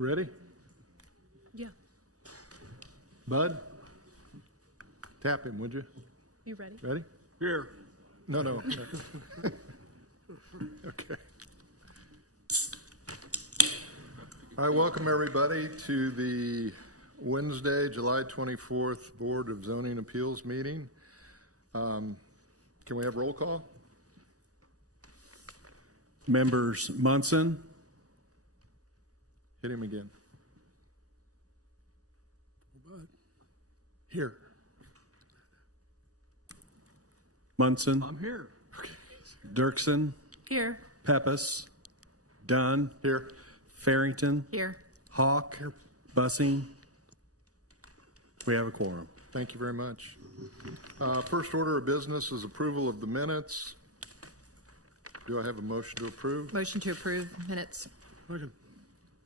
Ready? Yeah. Bud? Tap him, would you? You ready? Ready? Here. No. Okay. All right, welcome everybody to the Wednesday, July 24th Board of Zoning Appeals meeting. Can we have roll call? Members Munson, Hit him again. Here. Munson, I'm here. Dirksen, Here. Peppas, Dunn, Here. Farrington, Here. Hawk, Bussing. We have a quorum. Thank you very much. First order of business is approval of the minutes. Do I have a motion to approve? Motion to approve minutes.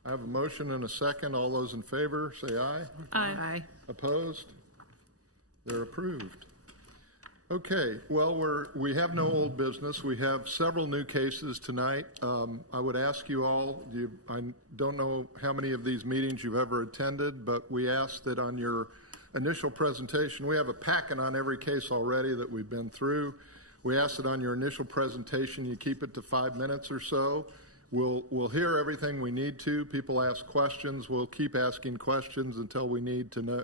I have a motion and a second. All those in favor, say aye. Aye. Opposed? They're approved. Okay, well, we have no old business. We have several new cases tonight. I would ask you all, I don't know how many of these meetings you've ever attended, but we ask that on your initial presentation, we have a packet on every case already that we've been through. We ask that on your initial presentation, you keep it to 5 minutes or so. We'll hear everything we need to. People ask questions. We'll keep asking questions until we need to know,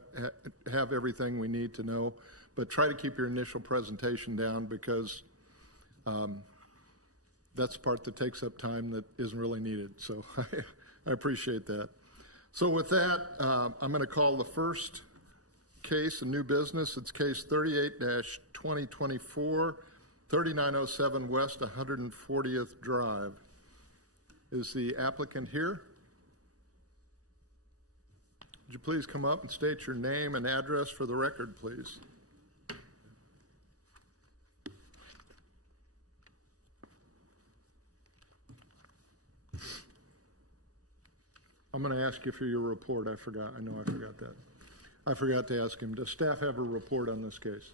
have everything we need to know. But try to keep your initial presentation down because that's the part that takes up time that isn't really needed. So I appreciate that. So with that, I'm going to call the first case, a new business. It's case 38-2024, 3907 West 140th Drive. Is the applicant here? Would you please come up and state your name and address for the record, please? I'm going to ask you for your report. I forgot that. I forgot to ask him. Does staff have a report on this case?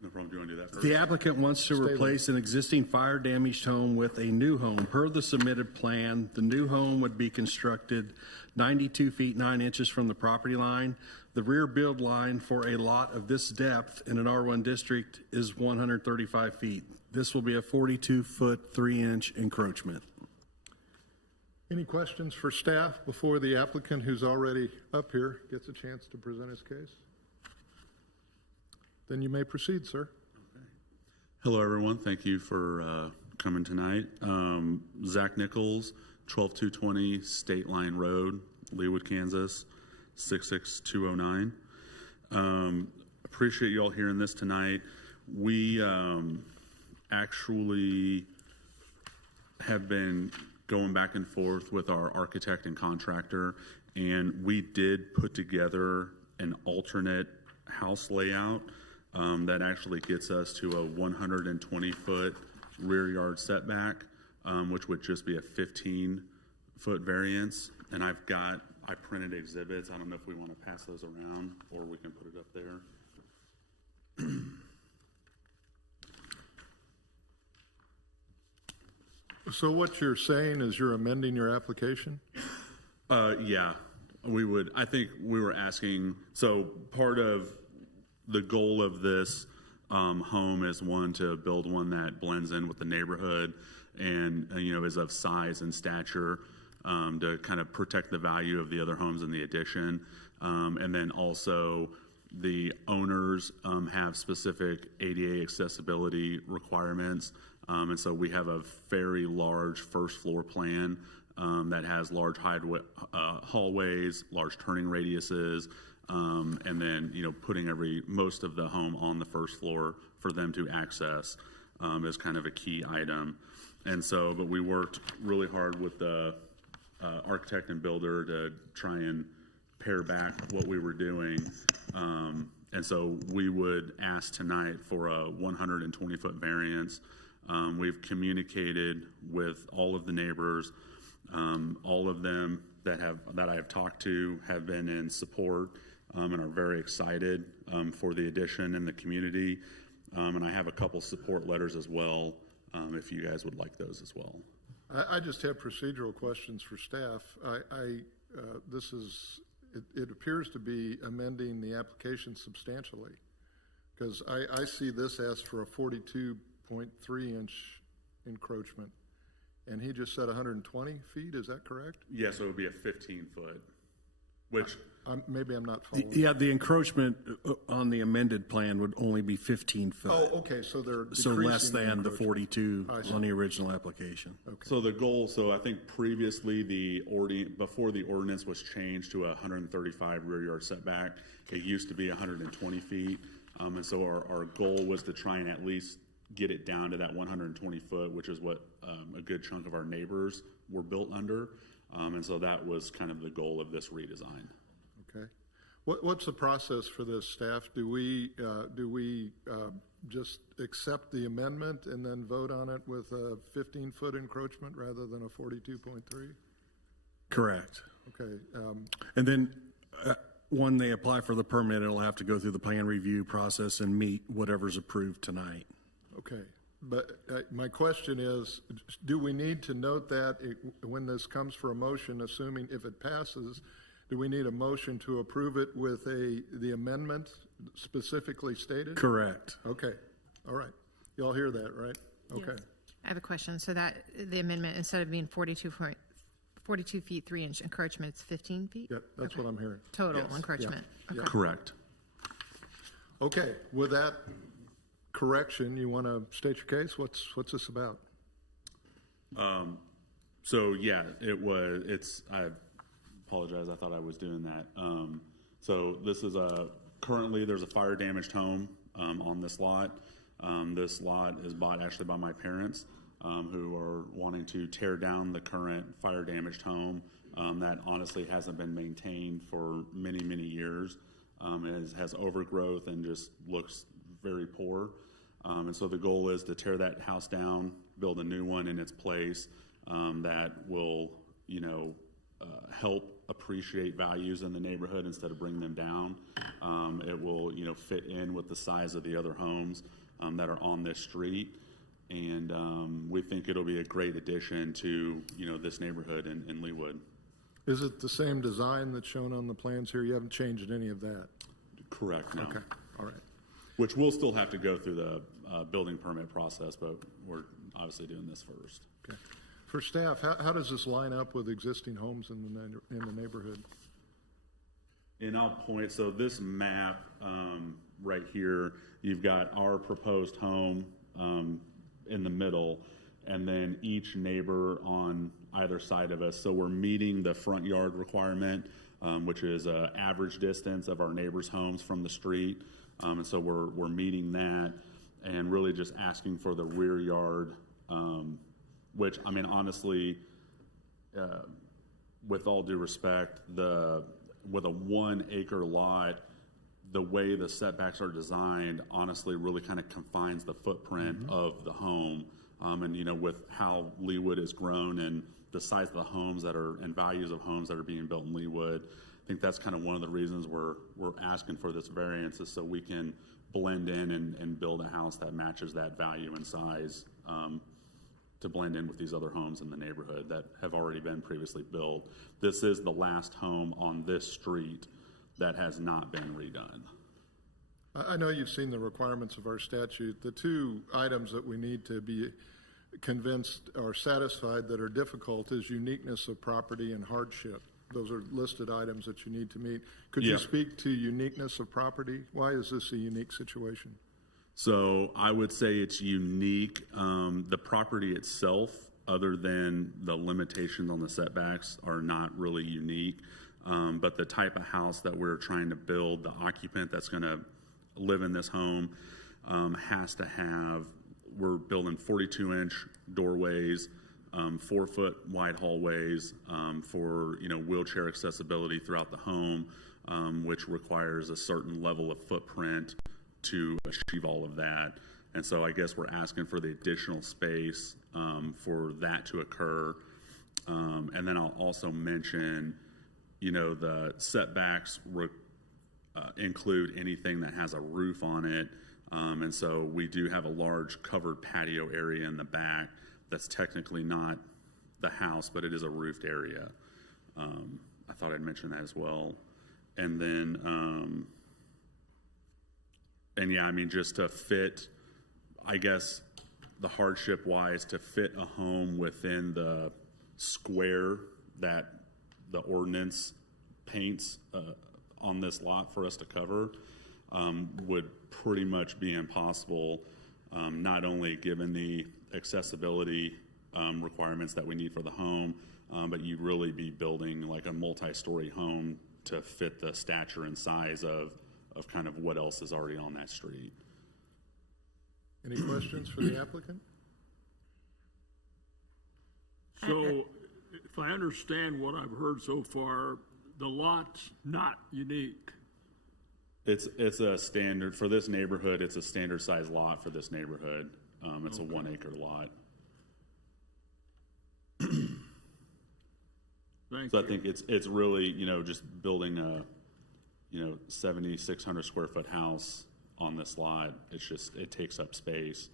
No problem. Do you want to do that first? The applicant wants to Stay replace an existing fire damaged home with a new home. Per the submitted plan, the new home would be constructed 92 feet 9 inches from the property line. The rear build line for a lot of this depth in an R1 district is 135 feet. This will be a 42-foot 3-inch encroachment. Any questions for staff before the applicant, who's already up here, gets a chance to present his case? Then you may proceed, sir. Okay. Hello, everyone. Thank you for coming tonight. Zach Nichols, 12220 State Line Road, Leawood, Kansas, 66209. Appreciate you all hearing this tonight. We actually have been going back and forth with our architect and contractor, and we did put together an alternate house layout that actually gets us to a 120-foot rear yard setback, which would just be a 15-foot variance. And I printed exhibits. I don't know if we want to pass those around or we can put it up there. So what you're saying is you're amending your application? Yeah, we would. I think we were asking, so part of the goal of this home is to build one that blends in with the neighborhood and is of size and stature to kind of protect the value of the other homes in the addition. And then also the owners have specific ADA accessibility requirements. And so we have a very large first floor plan that has large hallways, large turning radiuses, and then putting most of the home on the first floor for them to access is kind of a key item. And so, but we worked really hard with the architect and builder to try and pare back what we were doing. And so we would ask tonight for a 120-foot variance. We've communicated with all of the neighbors. All of them that I have talked to have been in support and are very excited for the addition in the community. And I have a couple support letters as well, if you guys would like those as well. I just have procedural questions for staff. this is, it appears to be amending the application substantially. Because I see this as for a 42.3-inch encroachment. And he just said 120 feet, is that correct? Yes, so it would be a 15-foot, which, Maybe I'm not following. Yeah, the encroachment on the amended plan would only be 15 foot. Oh, okay, so they're So less decreasing the than the encroachment. 42 I see. on the original application. so the goal, so I think previously before the ordinance was changed to a 135 rear yard setback, it used to be 120 feet. And so our goal was to try and at least get it down to that 120 foot, which is what a good chunk of our neighbors were built under. And so that was kind of the goal of this redesign. Okay. What's the process for this, staff? Do we just accept the amendment and then vote on it with a 15-foot encroachment rather than a 42.3? Correct. Okay. And then when they apply for the permit, it'll have to go through the plan review process and meet whatever's approved tonight. Okay. But my question is, do we need to note that when this comes for a motion, assuming if it passes, do we need a motion to approve it with the amendment specifically stated? Correct. Okay. All right. You all hear that, right? Okay. I have a question. So that the amendment, instead of being 42 feet 3-inch encroachment, it's 15 feet? Yep, that's what I'm hearing. Total Yes. encroachment. Yeah. Okay. Correct. Okay, with that correction, you want to state your case? What's this about? So yeah, I apologize, I thought I was doing that. So this is currently there's a fire damaged home on this lot. This lot is bought actually by my parents, who are wanting to tear down the current fire damaged home that honestly hasn't been maintained for many, many years. It has overgrowth and just looks very poor. And so the goal is to tear that house down, build a new one in its place that will, help appreciate values in the neighborhood instead of bring them down. It will, fit in with the size of the other homes that are on this street. And we think it'll be a great addition to, this neighborhood in Leawood. Is it the same design that's shown on the plans here? You haven't changed any of that? Correct, no. Okay, all right. Which we'll still have to go through the building permit process, but we're obviously doing this first. Okay. For staff, how does this line up with existing homes in the neighborhood? And I'll point, so this map right here, you've got our proposed home in the middle, and then each neighbor on either side of us. So we're meeting the front yard requirement, which is an average distance of our neighbors' homes from the street. And so we're meeting that and really just asking for the rear yard, which, I mean, honestly, with all due respect, with a 1 acre lot, the way the setbacks are designed honestly really kind of confines the footprint of the home. And with how Leawood has grown and the size of the homes and values of homes that are being built in Leawood, I think that's kind of one of the reasons we're asking for this variance, is so we can blend in and build a house that matches that value and size to blend in with these other homes in the neighborhood that have already been previously built. This is the last home on this street that has not been redone. I know you've seen the requirements of our statute. The two items that we need to be convinced or satisfied that are difficult is uniqueness of property and hardship. Those are listed items that you need to meet. Could you speak to uniqueness of property? Why is this a unique situation? So I would say it's unique. The property itself, other than the limitations on the setbacks, are not really unique. But the type of house that we're trying to build, the occupant that's going to live in this home has to have, we're building 42-inch doorways, 4-foot wide hallways for wheelchair accessibility throughout the home, which requires a certain level of footprint to achieve all of that. And so I guess we're asking for the additional space for that to occur. And then I'll also mention, the setbacks include anything that has a roof on it. And so we do have a large covered patio area in the back that's technically not the house, but it is a roofed area. I thought I'd mention that as well. And then, and yeah, I mean, just to fit, I guess, the hardship wise, to fit a home within the square that the ordinance paints on this lot for us to cover would pretty much be impossible, not only given the accessibility requirements that we need for the home, but you'd really be building like a multi-story home to fit the stature and size of kind of what else is already on that street. Any questions for the applicant? So, if I understand what I've heard so far, the lot's not unique. It's a standard, for this neighborhood, it's a standard size lot for this neighborhood. It's a 1 acre lot. Thank So you. I think it's really, you know, just building a, you know, 7,600 square foot house on this lot. It's just, it takes up space.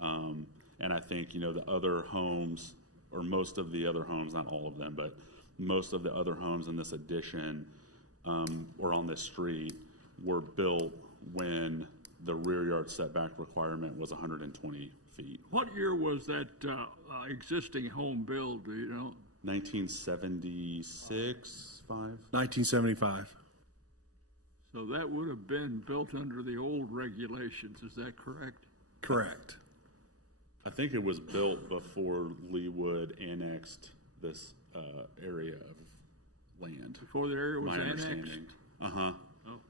And I think, you know, the other homes, or most of the other homes, not all of them, but most of the other homes in this addition or on this street were built when the rear yard setback requirement was 120 feet. What year was that existing home built, do you know? 1976, 5? 1975. So that would have been built under the old regulations, is that correct? Correct. I think it was built before Leawood annexed this area of land. Before the area was My annexed? understanding. Uh-huh. Oh.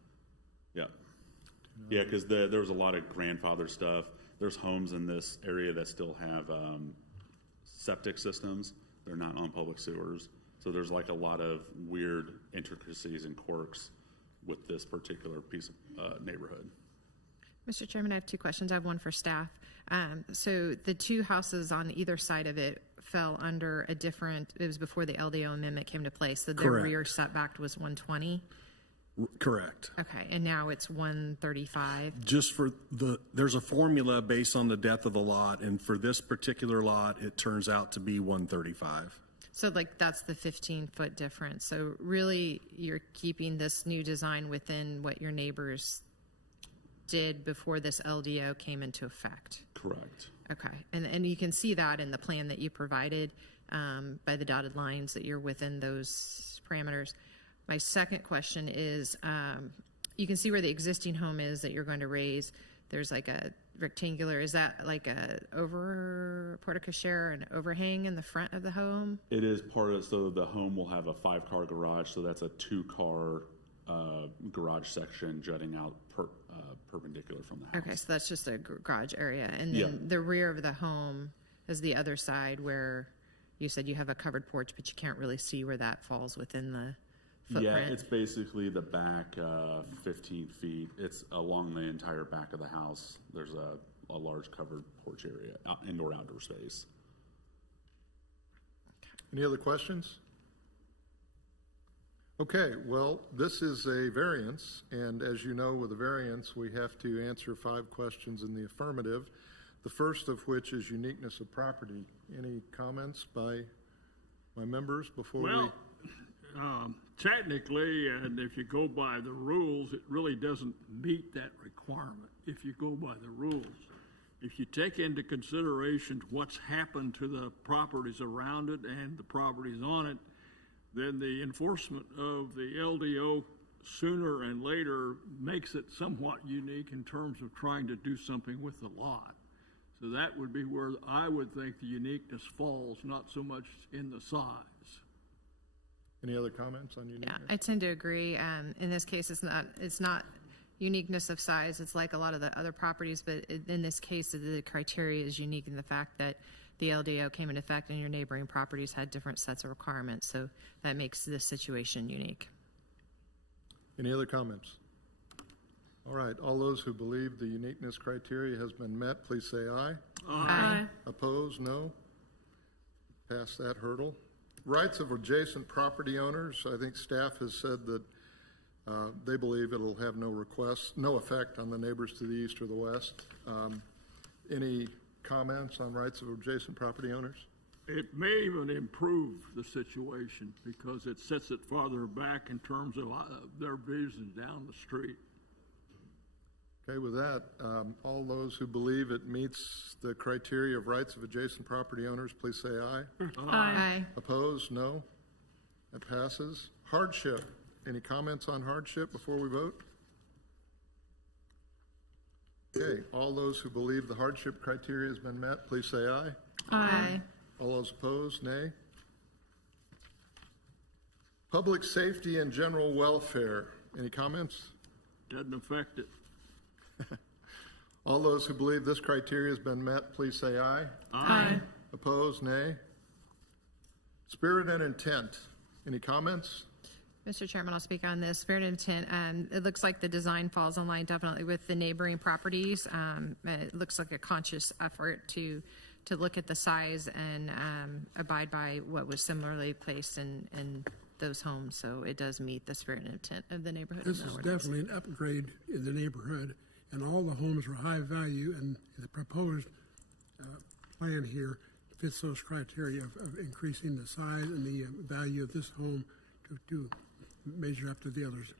Yeah. Yeah, because there was a lot of grandfather stuff. There's homes in this area that still have septic systems. They're not on public sewers. So there's like a lot of weird intricacies and quirks with this particular piece of neighborhood. Mr. Chairman, I have two questions. I have one for staff. So the two houses on either side of it fell under a different, it was before the LDO amendment came to place, so their Correct. rear setback was 120. Correct. Okay, and now it's 135. Just for there's a formula based on the depth of the lot, and for this particular lot, it turns out to be 135. So like that's the 15-foot difference. So really you're keeping this new design within what your neighbors did before this LDO came into effect. Correct. Okay, and you can see that in the plan that you provided by the dotted lines that you're within those parameters. My second question is, you can see where the existing home is that you're going to raise. There's like a rectangular, is that like a portico share, an overhang in the front of the home? It is part of, so the home will have a 5-car garage, so that's a 2-car garage section jutting out perpendicular from the house. Okay, so that's just a garage area. And then Yeah. the rear of the home is the other side where you said you have a covered porch, but you can't really see where that falls within the footprint. Yeah, it's basically the back 15 feet. It's along the entire back of the house. There's a large covered porch area, indoor-outdoor space. Any other questions? Okay, well, this is a variance, and as you know, with a variance, we have to answer 5 questions in the affirmative, the first of which is uniqueness of property. Any comments by my members before Well, technically, and if you go by the rules, it really doesn't meet that requirement if you go by the rules. If you take into consideration what's happened to the properties around it and the properties on it, then the enforcement of the LDO sooner and later makes it somewhat unique in terms of trying to do something with the lot. So that would be where I would think the uniqueness falls, not so much in the size. Any other comments on Yeah, uniqueness? I tend to agree. In this case, it's not uniqueness of size. It's like a lot of the other properties, but in this case, the criteria is unique in the fact that the LDO came into effect and your neighboring properties had different sets of requirements. So that makes this situation unique. Any other comments? All right, all those who believe the uniqueness criteria has been met, please say aye. Aye. Opposed, no. Pass that hurdle. Rights of adjacent property owners, I think staff has said that they believe it'll have no effect on the neighbors to the east or the west. Any comments on rights of adjacent property owners? It may even improve the situation because it sets it farther back in terms of their vision down the street. Okay, with that, all those who believe it meets the criteria of rights of adjacent property owners, please say aye. Aye. Opposed, no. It passes. Hardship. Any comments on hardship before we vote? Okay, all those who believe the hardship criteria has been met, please say aye. Aye. All those opposed, nay. Public safety and general welfare. Any comments? Doesn't affect it. All those who believe this criteria has been met, please say aye. Aye. Opposed, nay. Spirit and intent. Any comments? Mr. Chairman, I'll speak on this. Spirit and intent, it looks like the design falls in line definitely with the neighboring properties. It looks like a conscious effort to look at the size and abide by what was similarly placed in those homes. So it does meet the spirit and intent of the neighborhood. This is definitely an upgrade in the neighborhood, and all the homes are high value, and the proposed plan here fits those criteria of increasing the size and the value of this home to measure up to the others.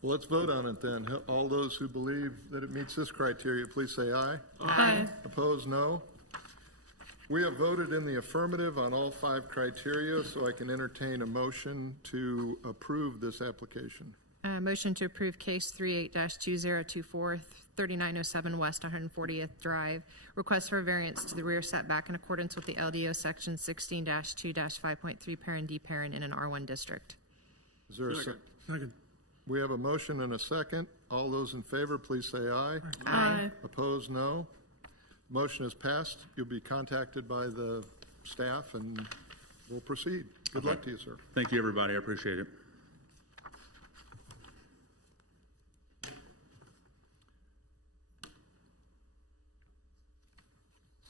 Well, let's vote on it then. All those who believe that it meets this criteria, please say aye. Aye. Opposed, no. We have voted in the affirmative on all 5 criteria, so I can entertain a motion to approve this application. Motion to approve case 38-2024, 3907 West 140th Drive. Request for a variance to the rear setback in accordance with the LDO section 16-2-5.3 parent D parent in an R1 district. Is there a Second. Second. We have a motion and a second. All those in favor, please say aye. Aye. Opposed, no. Motion is passed. You'll be contacted by the staff and we'll proceed. Good luck to you, sir. Thank you, everybody. I appreciate it.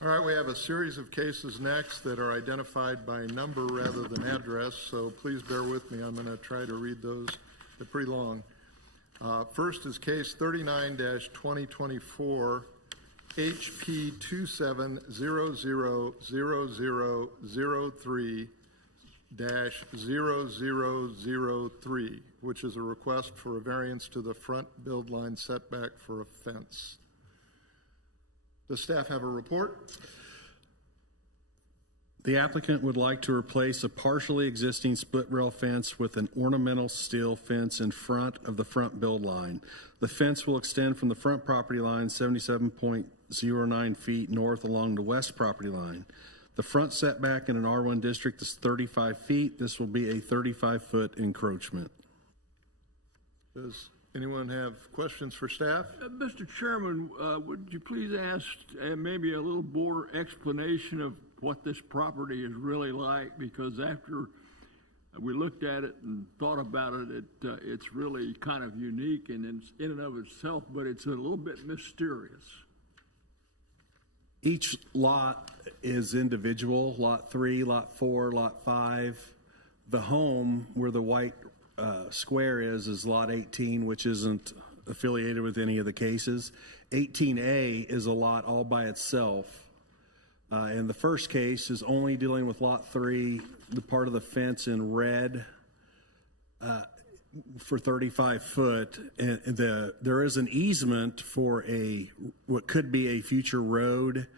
All right, we have a series of cases next that are identified by number rather than address, so please bear with me. I'm going to try to read those. They're pretty long. First is case 39-2024, HP 270003-0003, which is a request for a variance to the front build line setback for a fence. Does staff have a report? The applicant would like to replace a partially existing split rail fence with an ornamental steel fence in front of the front build line. The fence will extend from the front property line 77.09 feet north along the west property line. The front setback in an R1 district is 35 feet. This will be a 35-foot encroachment. Does anyone have questions for staff? Mr. Chairman, would you please ask maybe a little more explanation of what this property is really like? Because after we looked at it and thought about it, it's really kind of unique in and of itself, but it's a little bit mysterious. Each lot is individual, lot 3, lot 4, lot 5. The home where the white square is lot 18, which isn't affiliated with any of the cases. 18A is a lot all by itself. And the first case is only dealing with lot 3, the part of the fence in red for 35 foot. And there is an easement for what could be a future road,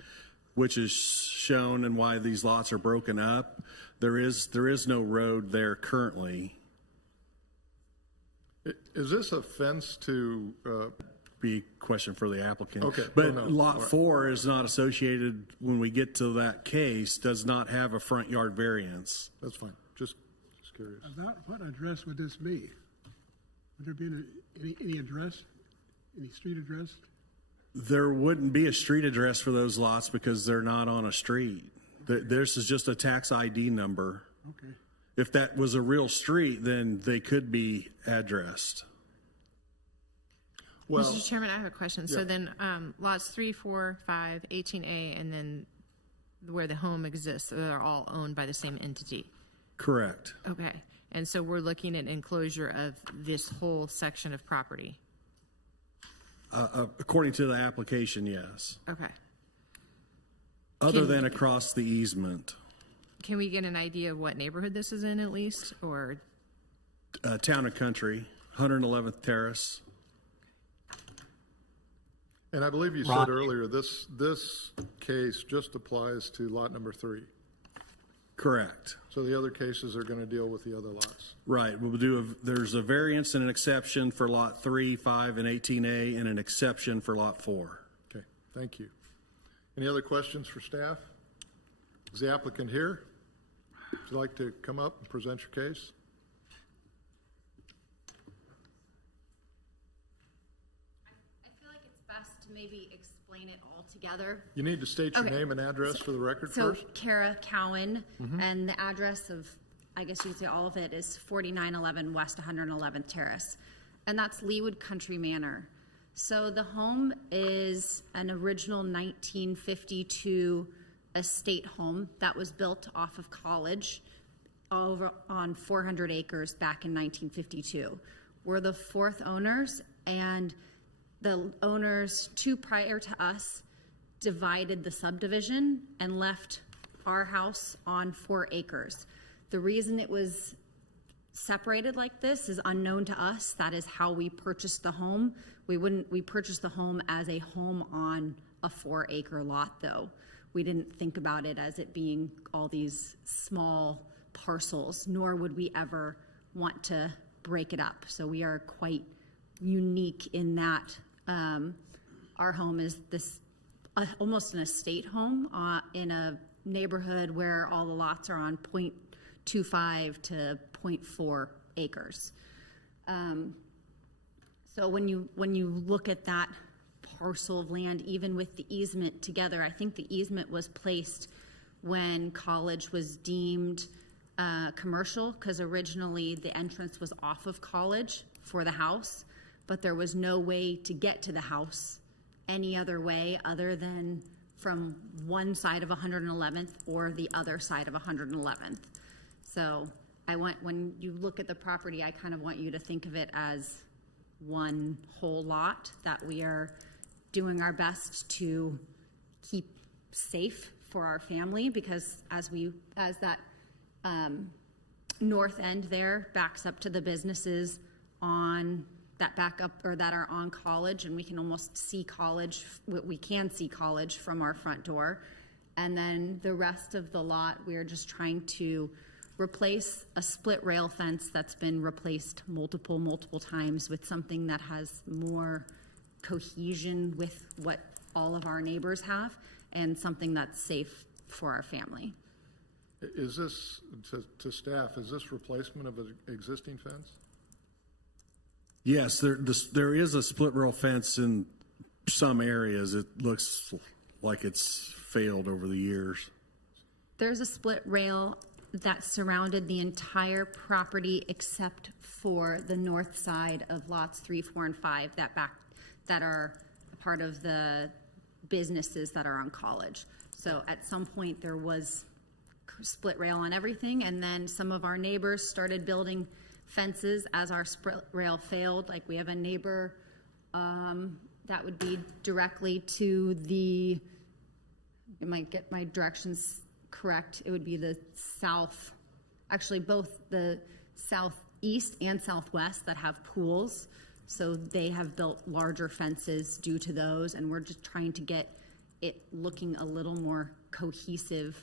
which is shown and why these lots are broken up. There is no road there currently. Is this a fence to, Be a question for the applicant. Okay. But Oh, no. lot All right. 4 is not associated, when we get to that case, does not have a front yard variance. that's fine, just curious. About what address would this be? Would there be any address, any street address? There wouldn't be a street address for those lots because they're not on a street. This is just a tax ID number. Okay. If that was a real street, then they could be addressed. Well, Mr. Chairman, I have a question. So Yeah. then lots 3, 4, 5, 18A, and then where the home exists, they're all owned by the same entity. Correct. Okay. And so we're looking at enclosure of this whole section of property. According to the application, yes. Okay. Other than across the easement. can we get an idea of what neighborhood this is in at least, or? Town and Country, 111th Terrace. And I believe you said earlier, this case just applies to lot number 3. Correct. So the other cases are going to deal with the other lots. Right. There's a variance and an exception for lot 3, 5, and 18A, and an exception for lot 4. Okay, thank you. Any other questions for staff? Is the applicant here? Would you like to come up and present your case? I feel like it's best to maybe explain it all together. You need to state your Okay. name and address for the record So first. Kara Cowan, and the address of, I guess you could say all of it, is 4911 West 111th Terrace. And that's Leawood Country Manor. So the home is an original 1952 estate home that was built off of College over on 400 acres back in 1952. We're the 4th owners, and the owners, 2 prior to us, divided the subdivision and left our house on 4 acres. The reason it was separated like this is unknown to us. That is how we purchased the home. We purchased the home as a home on a 4-acre lot, though. We didn't think about it as it being all these small parcels, nor would we ever want to break it up. So we are quite unique in that our home is this almost an estate home in a neighborhood where all the lots are on 0.25 to 0.4 acres. So when you look at that parcel of land, even with the easement together, I think the easement was placed when College was deemed commercial, because originally the entrance was off of College for the house, but there was no way to get to the house any other way other than from one side of 111th or the other side of 111th. So when you look at the property, I kind of want you to think of it as one whole lot that we are doing our best to keep safe for our family, because as that north end there backs up to the businesses on that back up or that are on College, and we can almost see College, we can see College from our front door. And then the rest of the lot, we're just trying to replace a split rail fence that's been replaced multiple times with something that has more cohesion with what all of our neighbors have, and something that's safe for our family. Is this, to staff, is this replacement of an existing fence? Yes, there is a split rail fence in some areas. It looks like it's failed over the years. There's a split rail that surrounded the entire property except for the north side of lots 3, 4, and 5 that are part of the businesses that are on College. So at some point there was split rail on everything, and then some of our neighbors started building fences as our split rail failed. Like we have a neighbor that would be directly to the, I might get my directions correct, it would be the south, actually both the southeast and southwest that have pools. So they have built larger fences due to those, and we're just trying to get it looking a little more cohesive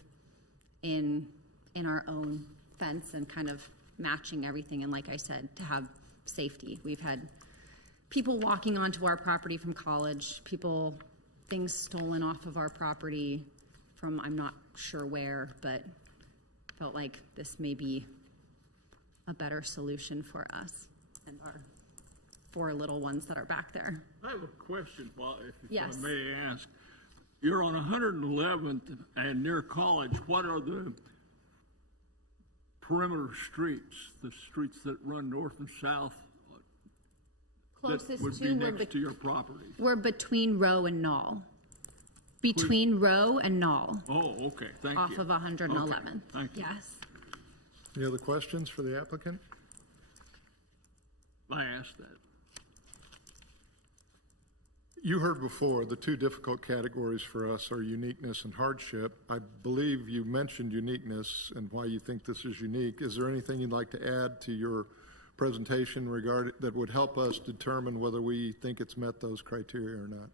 in our own fence and kind of matching everything. And like I said, to have safety. We've had people walking onto our property from College, things stolen off of our property from I'm not sure where, but felt like this may be a better solution for us and our 4 little ones that are back there. I have a question, Bob, if Yes. I may ask. You're on 111th and near College. What are the perimeter streets, the streets that run north and south that Closest would be next to your property? We're between Row and Knoll. Between Row and Knoll, Oh, okay, thank you. off of 111th. Okay, thank you. Yes. Any other questions for the applicant? I asked that. You heard before, the two difficult categories for us are uniqueness and hardship. I believe you mentioned uniqueness and why you think this is unique. Is there anything you'd like to add to your presentation that would help us determine whether we think it's met those criteria or not?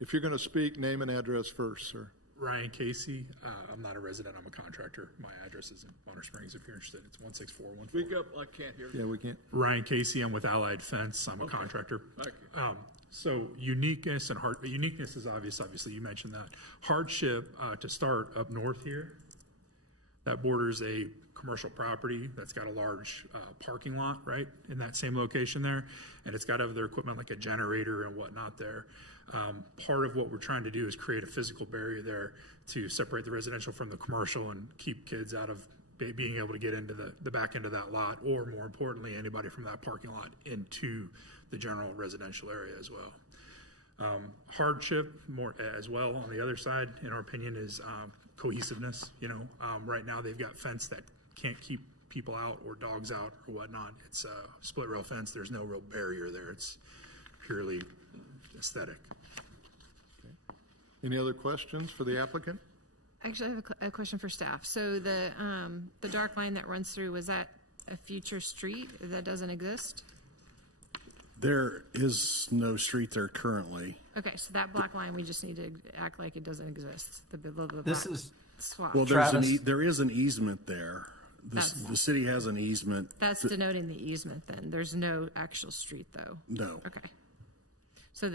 If you're going to speak, name and address first, sir. Ryan Casey. I'm not a resident. I'm a contractor. My address is in Bonner Springs if you're interested. It's 16414. Speak up, I can't hear you. Yeah, we can't. Ryan Casey. I'm with Allied Fence. I'm a contractor. Thank you. So uniqueness and uniqueness is obvious. Obviously, you mentioned that. Hardship to start up north here. That borders a commercial property that's got a large parking lot right in that same location there, and it's got other equipment like a generator and whatnot there. Part of what we're trying to do is create a physical barrier there to separate the residential from the commercial and keep kids out of being able to get into the back end of that lot, or more importantly, anybody from that parking lot into the general residential area as well. Hardship more as well on the other side, in our opinion, is cohesiveness. Right now they've got fence that can't keep people out or dogs out or whatnot. It's a split rail fence. There's no real barrier there. It's purely aesthetic. Okay. Any other questions for the applicant? Actually, I have a question for staff. So the dark line that runs through, was that a future street that doesn't exist? There is no street there currently. Okay, so that black line, we just need to act like it doesn't exist. The This black is, swap. Well, Travis. there is an easement there. The city has an easement. That's denoting the easement then. There's no actual street though. No. Okay. So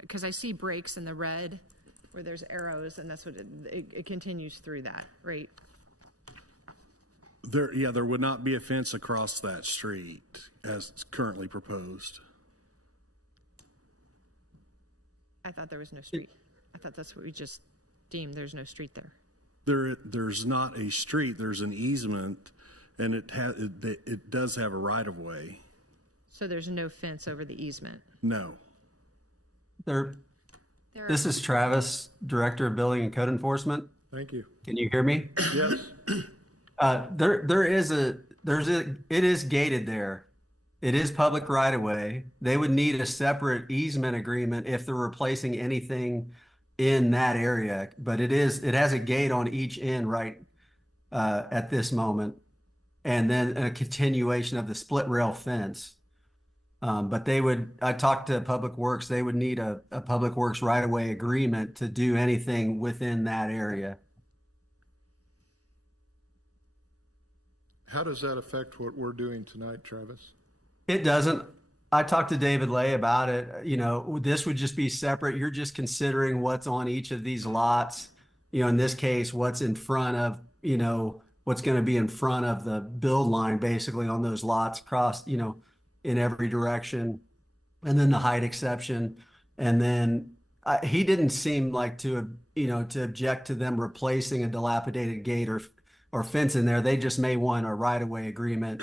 because I see breaks in the red where there's arrows, and that's what it continues through that, right? There would not be a fence across that street as currently proposed. I thought there was no street. I thought that's what we just deemed. There's no street there. There's not a street. There's an easement, and it does have a right of way. So there's no fence over the easement. No. this is Travis, Director of Building and Code Enforcement. Thank you. Can you hear me? Yes. It is gated there. It is public right of way. They would need a separate easement agreement if they're replacing anything in that area, but it has a gate on each end right at this moment, and then a continuation of the split rail fence. But I talked to Public Works, they would need a Public Works right of way agreement to do anything within that area. How does that affect what we're doing tonight, Travis? It doesn't. I talked to David Lay about it. This would just be separate. You're just considering what's on each of these lots. In this case, what's in front of, what's going to be in front of the build line, basically on those lots across, in every direction. And then the height exception. And then he didn't seem like to object to them replacing a dilapidated gate or fence in there. They just may want a right-of-way agreement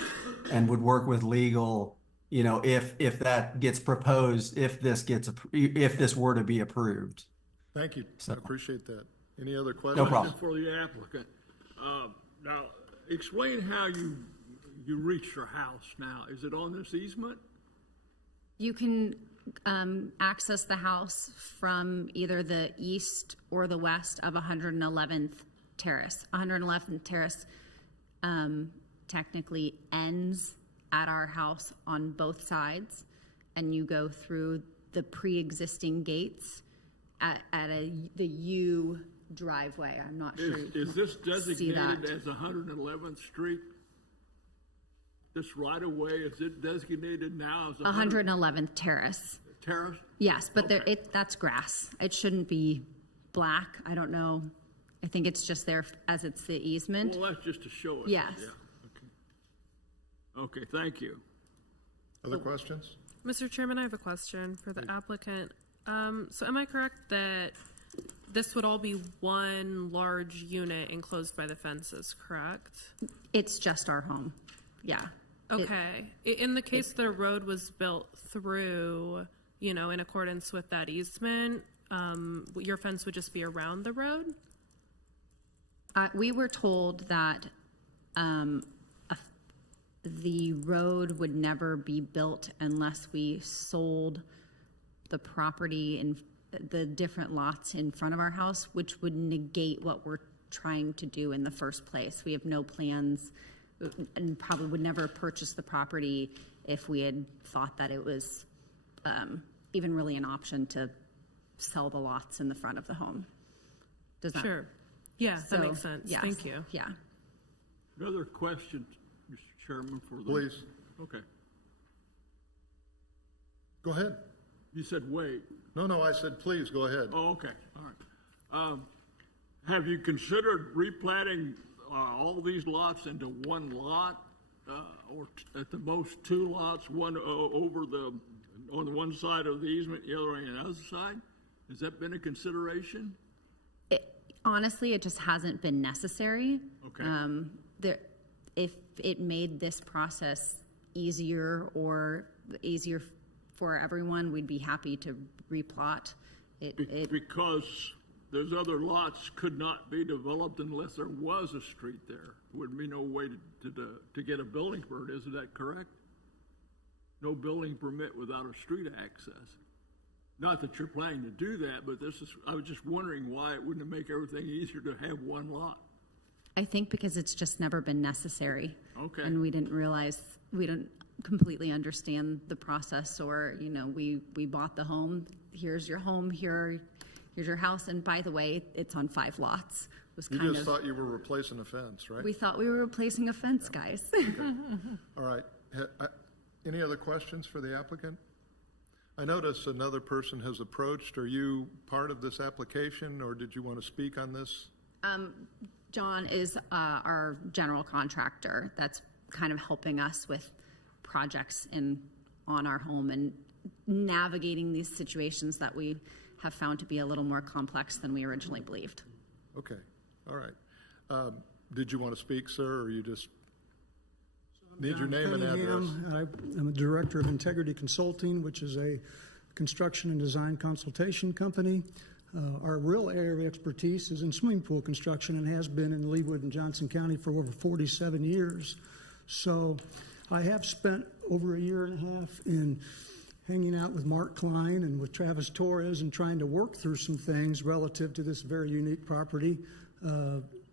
and would work with legal, if that gets proposed, if this were to be approved. Thank you. I appreciate that. Any other questions? No problem. For the applicant. Now, explain how you reached your house now. Is it on this easement? You can access the house from either the east or the west of 111th Terrace. 111th Terrace technically ends at our house on both sides, and you go through the pre-existing gates at the U driveway. I'm not sure. Is this designated that as 111th Street? This right of way, is it designated now as 111th Terrace? Terrace? Yes, but that's grass. It shouldn't be black. I don't know. I think it's just there as it's the easement. Well, that's just to show it. Yes. Yeah. Okay, thank you. Other questions? Mr. Chairman, I have a question for the applicant. So am I correct that this would all be one large unit enclosed by the fences, correct? It's just our home. Yeah. Okay. In the case that a road was built through, in accordance with that easement, your fence would just be around the road? We were told that the road would never be built unless we sold the property and the different lots in front of our house, which would negate what we're trying to do in the first place. We have no plans and probably would never purchase the property if we had thought that it was even really an option to sell the lots in the front of the home. Does that? Sure. Yeah, So, that makes sense. yes. Thank you. Yeah. Another question, Mr. Chairman, for the. Please, Okay. go ahead. You said wait. No, I said, please, go ahead. Oh, okay, all right. Have you considered replatting all these lots into one lot, or at the most two lots, one on the one side of the easement, the other on the other side? Has that been a consideration? Honestly, it just hasn't been necessary. Okay. If it made this process easier for everyone, we'd be happy to replot it. Because those other lots could not be developed unless there was a street there. Would be no way to get a building permit, isn't that correct? No building permit without a street access. Not that you're planning to do that, but I was just wondering why it wouldn't make everything easier to have one lot. I think because it's just never been necessary. Okay. And we didn't realize, we don't completely understand the process, or, we bought the home, here's your home, here's your house, and by the way, it's on 5 lots. Was You kind just of, thought you were replacing a fence, right? we thought we were replacing a fence, guys. All right. Any other questions for the applicant? I notice another person has approached. Are you part of this application, or did you want to speak on this? John is our general contractor that's kind of helping us with projects on our home and navigating these situations that we have found to be a little more complex than we originally believed. Okay, all right. Did you want to speak, sir, or you just need your name and address? I'm a director of Integrity Consulting, which is a construction and design consultation company. Our real area of expertise is in swimming pool construction and has been in Leawood and Johnson County for over 47 years. So I have spent over a year and a half in hanging out with Mark Klein and with Travis Torres and trying to work through some things relative to this very unique property,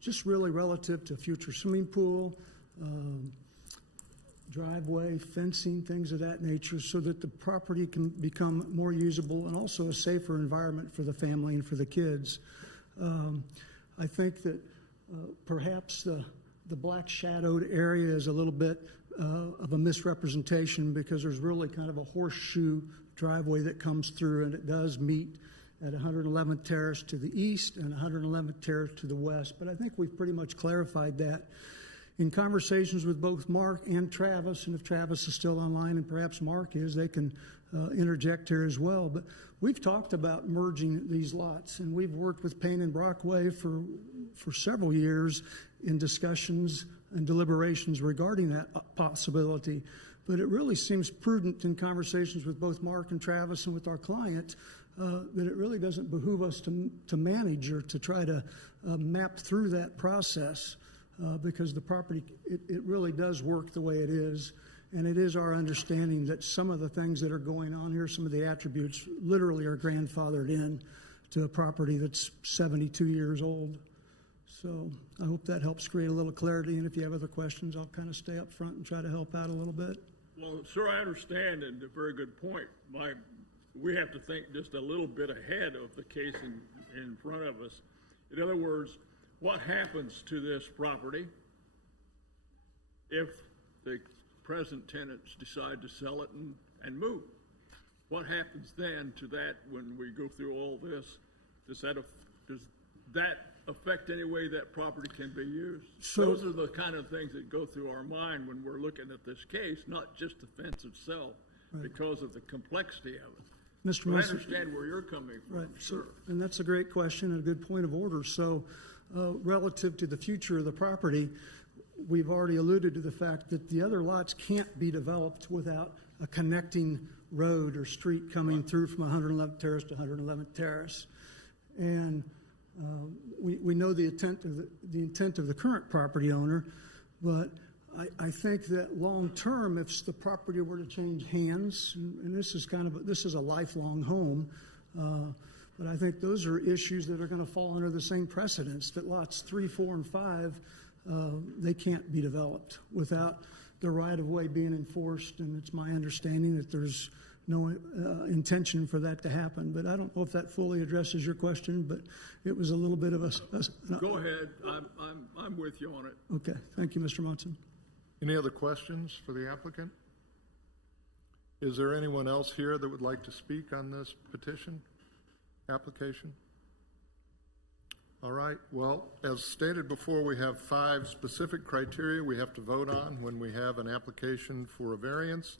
just really relative to future swimming pool, driveway, fencing, things of that nature, so that the property can become more usable and also a safer environment for the family and for the kids. I think that perhaps the black shadowed area is a little bit of a misrepresentation, because there's really kind of a horseshoe driveway that comes through, and it does meet at 111th Terrace to the east and 111th Terrace to the west. But I think we've pretty much clarified that in conversations with both Mark and Travis, and if Travis is still online and perhaps Mark is, they can interject here as well. But we've talked about merging these lots, and we've worked with Payne and Brockway for several years in discussions and deliberations regarding that possibility. But it really seems prudent in conversations with both Mark and Travis and with our client that it really doesn't behoove us to manage or to try to map through that process. Because the property, it really does work the way it is. And it is our understanding that some of the things that are going on here, some of the attributes literally are grandfathered in to a property that's 72 years old. So I hope that helps create a little clarity. And if you have other questions, I'll kind of stay up front and try to help out a little bit. Well, sir, I understand, and a very good point. We have to think just a little bit ahead of the case in front of us. In other words, what happens to this property if the present tenants decide to sell it and move? What happens then to that when we go through all this? Does that affect any way that property can be used? Those are the kind of things that go through our mind when we're looking at this case, not just the fence itself, because of the complexity of it. Mr. I Messer, understand where you're coming from. right. Sure. And that's a great question and a good point of order. So relative to the future of the property, we've already alluded to the fact that the other lots can't be developed without a connecting road or street coming through from 111th Terrace to 111th Terrace. And we know the intent of the current property owner, but I think that long-term, if the property were to change hands, and this is a lifelong home, but I think those are issues that are going to fall under the same precedents, that lots 3, 4, and 5, they can't be developed without the right-of-way being enforced, and it's my understanding that there's no intention for that to happen. But I don't know if that fully addresses your question, but it was a little bit of a... Go ahead, I'm with you on it. Okay, thank you, Mr. Munson. Any other questions for the applicant? Is there anyone else here that would like to speak on this petition, application? All right, well, as stated before, we have 5 specific criteria we have to vote on when we have an application for a variance,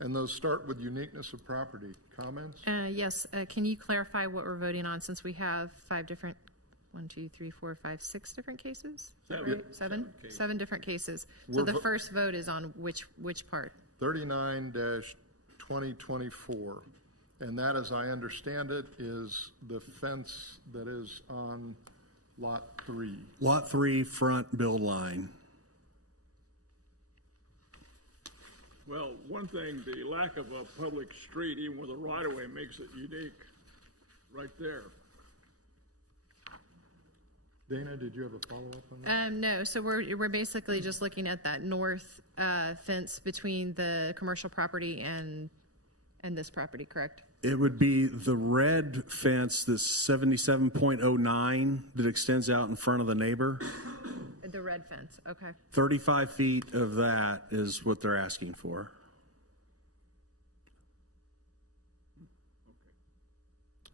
and those start with uniqueness of property. Comments? Yes, can you clarify what we're voting on, since we have 5 different, 6 different cases? Seven. Seven? Cases. 7 different cases. So We're the first vote is on which part? 39-2024. And that, as I understand it, is the fence that is on Lot 3. Lot 3, front build line. Well, one thing, the lack of a public street, even with a right-of-way, makes it unique, right there. Dana, did you have a follow-up on that? No, so we're basically just looking at that north fence between the commercial property and this property, correct? It would be the red fence, this 77.09 that extends out in front of the neighbor. The red fence, okay. 35 feet of that is what they're asking for.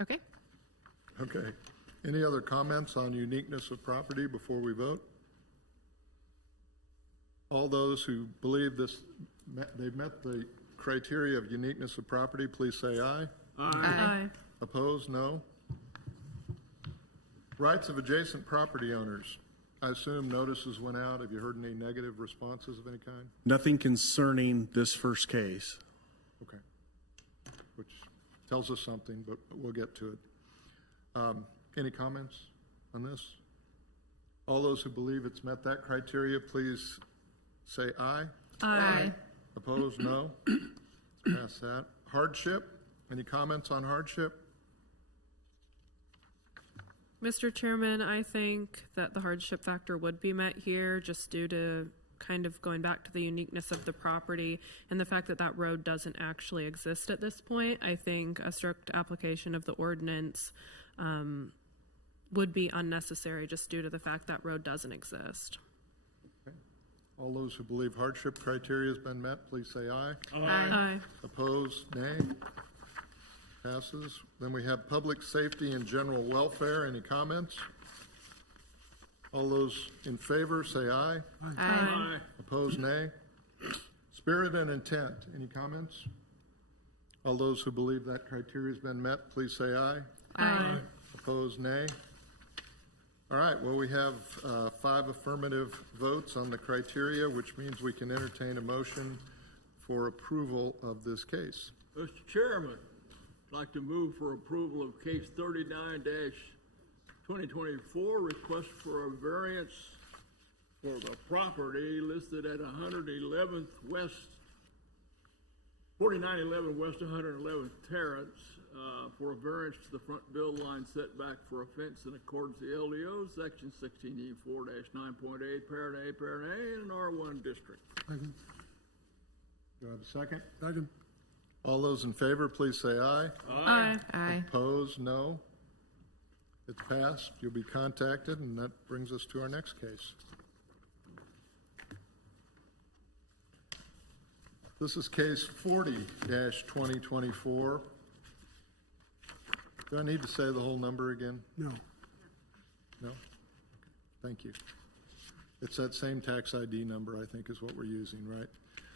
Okay. Okay. Any other comments on uniqueness of property before we vote? All those who believe they've met the criteria of uniqueness of property, please say aye. Aye. Opposed, no. Rights of adjacent property owners. I assume notices went out. Have you heard any negative responses of any kind? Nothing concerning this first case. Okay. Which tells us something, but we'll get to it. Any comments on this? All those who believe it's met that criteria, please say aye. Aye. Opposed, no. Let's pass that. Hardship. Any comments on hardship? Mr. Chairman, I think that the hardship factor would be met here, just due to kind of going back to the uniqueness of the property and the fact that that road doesn't actually exist at this point. I think a strict application of the ordinance would be unnecessary, just due to the fact that road doesn't exist. Okay. All those who believe hardship criteria has been met, please say aye. Aye. Opposed, nay. Passes. Then we have public safety and general welfare. Any comments? All those in favor say aye. Aye. Opposed, nay. Spirit and intent. Any comments? All those who believe that criteria has been met, please say aye. Aye. Opposed, nay. All right, well, we have 5 affirmative votes on the criteria, which means we can entertain a motion for approval of this case. Mr. Chairman, I'd like to move for approval of case 39-2024, request for a variance for the property listed at 111th West, 4911 West 111th Terrace, for a variance to the front build line setback for a fence in accordance with the LDO, section 16E4-9.8, parent A, in an R1 district. Do I have a second? Second. All those in favor, please say aye. Aye. Aye. Opposed, no. It's passed. You'll be contacted, and that brings us to our next case. This is case 40-2024. Do I need to say the whole number again? No. No? Okay. Thank you. It's that same tax ID number, I think, is what we're using, right?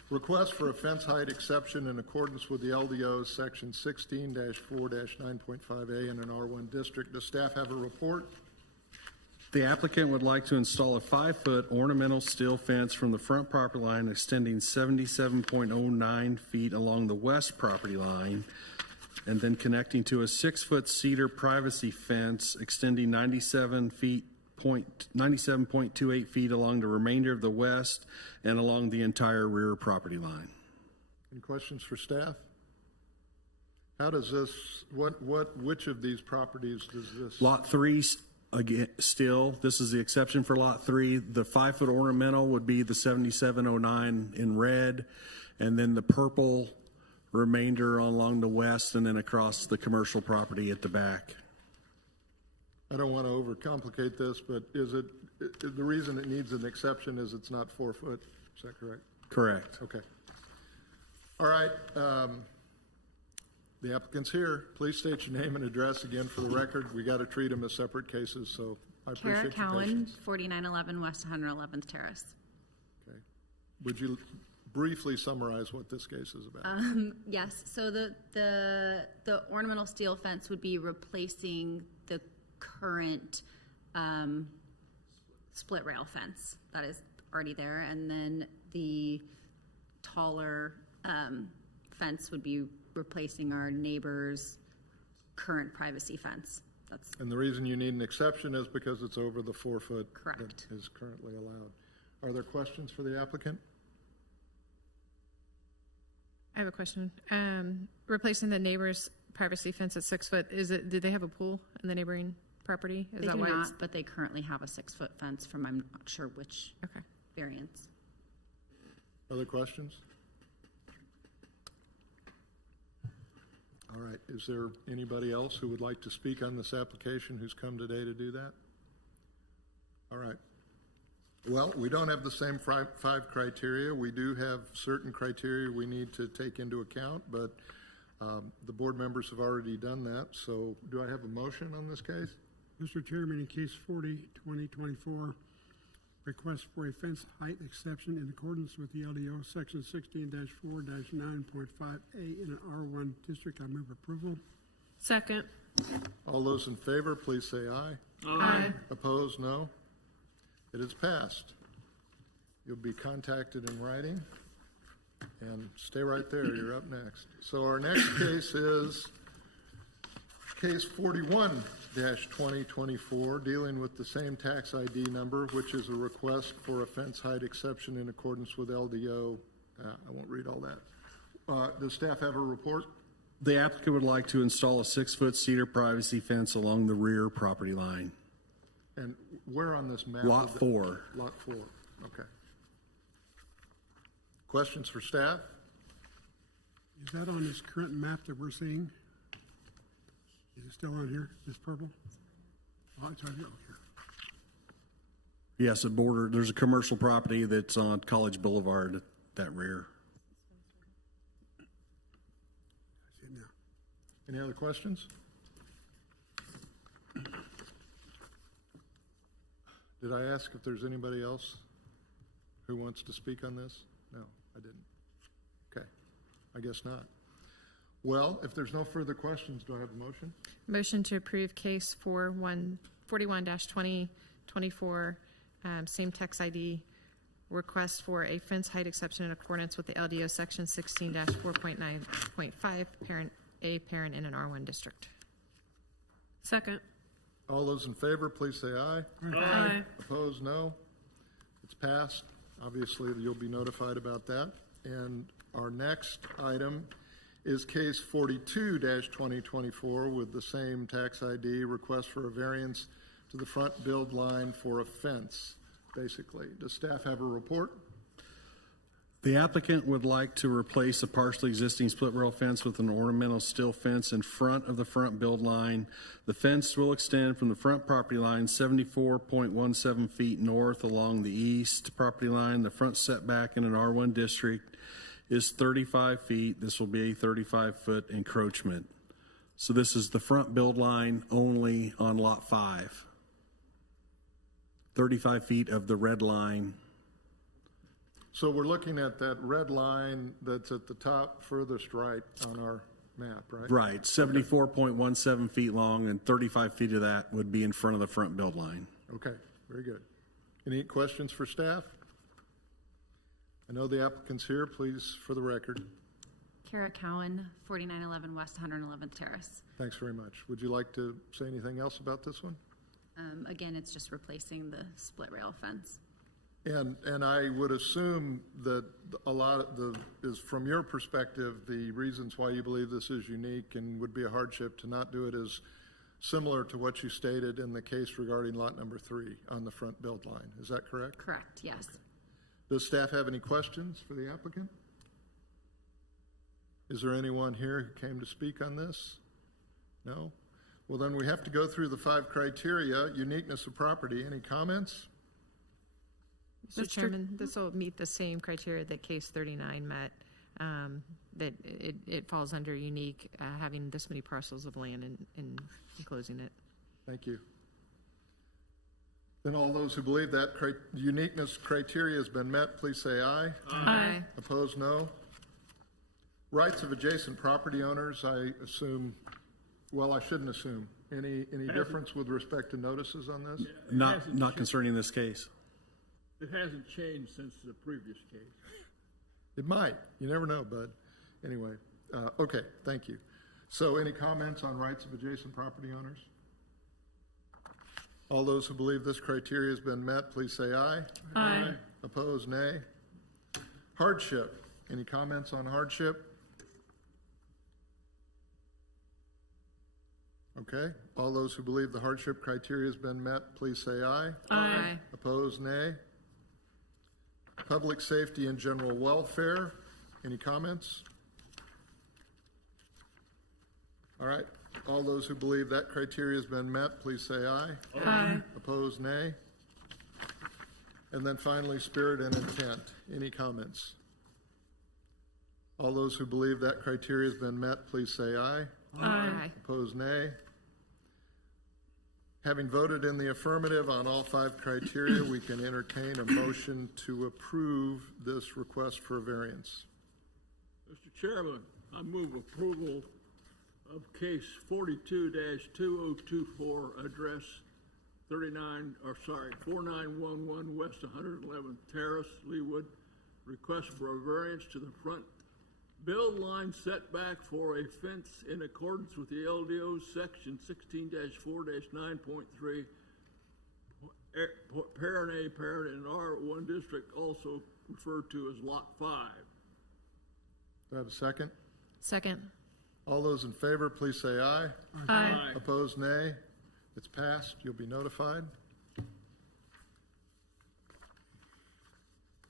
Request for a fence height exception in accordance with the LDO section 16-4-9.5A in an R1 district. Does staff have a report? The applicant would like to install a 5-foot ornamental steel fence from the front property line extending 77.09 feet along the west property line, and then connecting to a 6-foot cedar privacy fence extending 97 feet 97.28 feet along the remainder of the west and along the entire rear property line. Any questions for staff? How does this, which of these properties does this? Lot 3, again, still, this is the exception for Lot 3. The 5-foot ornamental would be the 7709 in red, and then the purple remainder along the west and then across the commercial property at the back. I don't want to overcomplicate this, but is it, the reason it needs an exception is it's not 4 foot, is that correct? Correct. Okay. All right, the applicant's here. Please state your name and address again for the record. We got to treat them as separate cases, so I Kara appreciate your Cowan, patience. 4911 West 111th Terrace. Okay. Would you briefly summarize what this case is about? Yes, so the ornamental steel fence would be replacing the current split rail fence that is already there, and then the taller fence would be replacing our neighbor's current privacy fence. That's And the reason you need an exception is because it's over the 4 foot correct. that is currently allowed. Are there questions for the applicant? I have a question. Replacing the neighbor's privacy fence at 6 foot, do they have a pool in the neighboring property? Is They that do why not, it's? but they currently have a 6-foot fence from I'm not sure which Okay. variance. Other questions? All right, is there anybody else who would like to speak on this application who's come today to do that? All right. Well, we don't have the same five criteria. We do have certain criteria we need to take into account, but the board members have already done that. So do I have a motion on this case? Mr. Chairman, in case 40-2024, request for a fence height exception in accordance with the LDO section 16-4-9.5A in an R1 district. I move approval. Second. All those in favor, please say aye. Aye. Opposed, no. It is passed. You'll be contacted in writing. And stay right there, you're up next. So our next case is case 41-2024, dealing with the same tax ID number, which is a request for a fence height exception in accordance with LDO. I won't read all that. Does staff have a report? The applicant would like to install a 6-foot cedar privacy fence along the rear property line. And where on this map? Lot 4. Lot 4, okay. Questions for staff? Is that on this current map that we're seeing? Is it still on here, this purple? Oh, it's on here. Okay. Yes, there's a commercial property that's on College Boulevard at that rear. I see it now. Any other questions? Did I ask if there's anybody else who wants to speak on this? No, I didn't. Okay, I guess not. Well, if there's no further questions, do I have a motion? Motion to approve case 41-2024, same tax ID, request for a fence height exception in accordance with the LDO section 16-4.9.5, parent A, parent in an R1 district. Second. All those in favor, please say aye. Aye. Opposed, no. It's passed. Obviously, you'll be notified about that. And our next item is case 42-2024 with the same tax ID, request for a variance to the front build line for a fence, basically. Does staff have a report? The applicant would like to replace a partially existing split rail fence with an ornamental steel fence in front of the front build line. The fence will extend from the front property line 74.17 feet north along the east property line. The front setback in an R1 district is 35 feet. This will be a 35-foot encroachment. So this is the front build line only on lot 5. 35 feet of the red line. So we're looking at that red line that's at the top furthest right on our map, right? Right, 74.17 feet long, and 35 feet of that would be in front of the front build line. Okay, very good. Any questions for staff? I know the applicant's here. Please, for the record. Kara Cowan, 4911 West 111th Terrace. Thanks very much. Would you like to say anything else about this one? Again, it's just replacing the split rail fence. And I would assume that a lot of is from your perspective, the reasons why you believe this is unique and would be a hardship to not do it is similar to what you stated in the case regarding lot number 3 on the front build line. Is that correct? Correct, yes. Does staff have any questions for the applicant? Is there anyone here who came to speak on this? No? Well, then we have to go through the 5 criteria. Uniqueness of property. Any comments? Mr. Chairman, this will meet the same criteria that case 39 met, that it falls under unique, having this many parcels of land and enclosing it. Thank you. Then all those who believe that uniqueness criteria has been met, please say aye. Aye. Opposed, no. Rights of adjacent property owners, I assume, well, I shouldn't assume. Any difference with respect to notices on this? Not concerning this case. It hasn't changed since the previous case. It might. You never know, bud. Anyway, okay, thank you. So any comments on rights of adjacent property owners? All those who believe this criteria has been met, please say aye. Aye. Opposed, nay. Hardship. Any comments on hardship? Okay. All those who believe the hardship criteria has been met, please say aye. Aye. Opposed, nay. Public safety and general welfare. Any comments? All right. All those who believe that criteria has been met, please say aye. Aye. Opposed, nay. And then finally, spirit and intent. Any comments? All those who believe that criteria has been met, please say aye. Aye. Opposed, nay. Having voted in the affirmative on all 5 criteria, we can entertain a motion to approve this request for a variance. Mr. Chairman, I move approval of case 42-2024, address 4911 West 111th Terrace, Leawood. Request for a variance to the front build line setback for a fence in accordance with the LDO section 16-4-9.3, parent A, parent in R1 district, also referred to as lot 5. Do I have a second? Second. All those in favor, please say aye. Aye. Opposed, nay. It's passed. You'll be notified.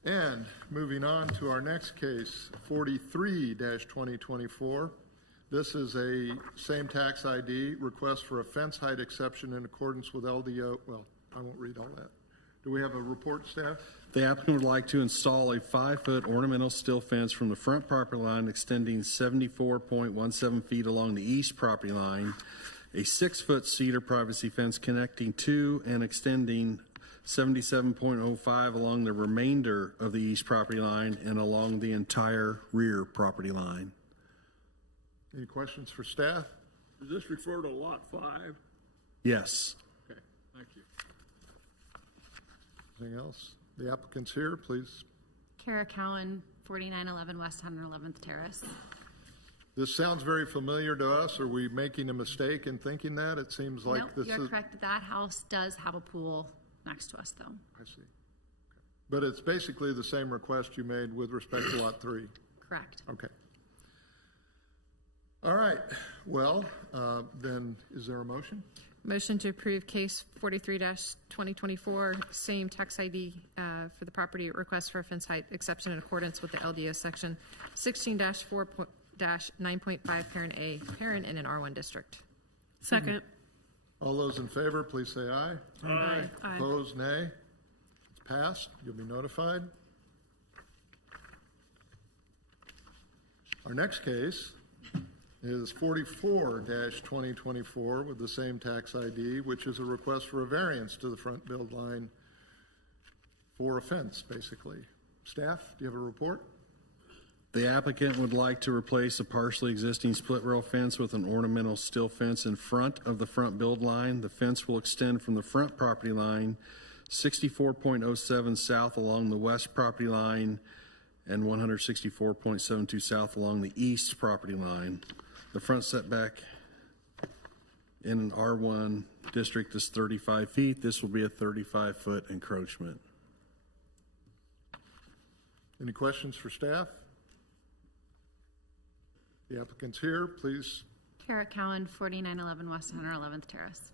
And moving on to our next case, 43-2024. This is a same tax ID request for a fence height exception in accordance with LDO. Well, I won't read all that. Do we have a report, staff? The applicant would like to install a 5-foot ornamental steel fence from the front property line extending 74.17 feet along the east property line, a 6-foot cedar privacy fence connecting to and extending 77.05 along the remainder of the east property line and along the entire rear property line. Any questions for staff? Does this refer to lot 5? Yes. Okay, thank you. Anything else? The applicant's here, please. Kara Cowan, 4911 West 111th Terrace. This sounds very familiar to us. Are we making a mistake in thinking that? It seems like Nope, this you're is... correct. That house does have a pool next to us, though. I see. Okay. But it's basically the same request you made with respect to lot 3. Correct. Okay. All right. Well, then is there a motion? Motion to approve case 43-2024, same tax ID for the property request for a fence height exception in accordance with the LDO section 16-4-9.5 parent A, parent in an R1 district. Second. All those in favor, please say aye. Aye. Aye. Opposed, nay. It's passed. You'll be notified. Our next case is 44-2024 with the same tax ID, which is a request for a variance to the front build line for a fence, basically. Staff, do you have a report? The applicant would like to replace a partially existing split rail fence with an ornamental steel fence in front of the front build line. The fence will extend from the front property line 64.07 south along the west property line and 164.72 south along the east property line. The front setback in an R1 district is 35 feet. This will be a 35-foot encroachment. Any questions for staff? The applicant's here. Please, Kara Cowan, 4911 West 111th Terrace.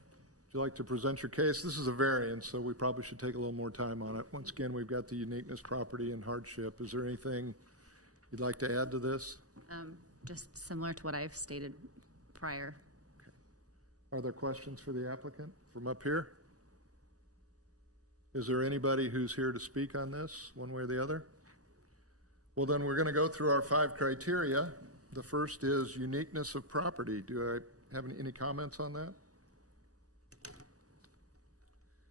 would you like to present your case? This is a variance, so we probably should take a little more time on it. Once again, we've got the uniqueness, property, and hardship. Is there anything you'd like to add to this? Just similar to what I've stated prior. Are there questions for the applicant from up here? Is there anybody who's here to speak on this, one way or the other? Well, then we're going to go through our 5 criteria. The first is uniqueness of property. Do I have any comments on that?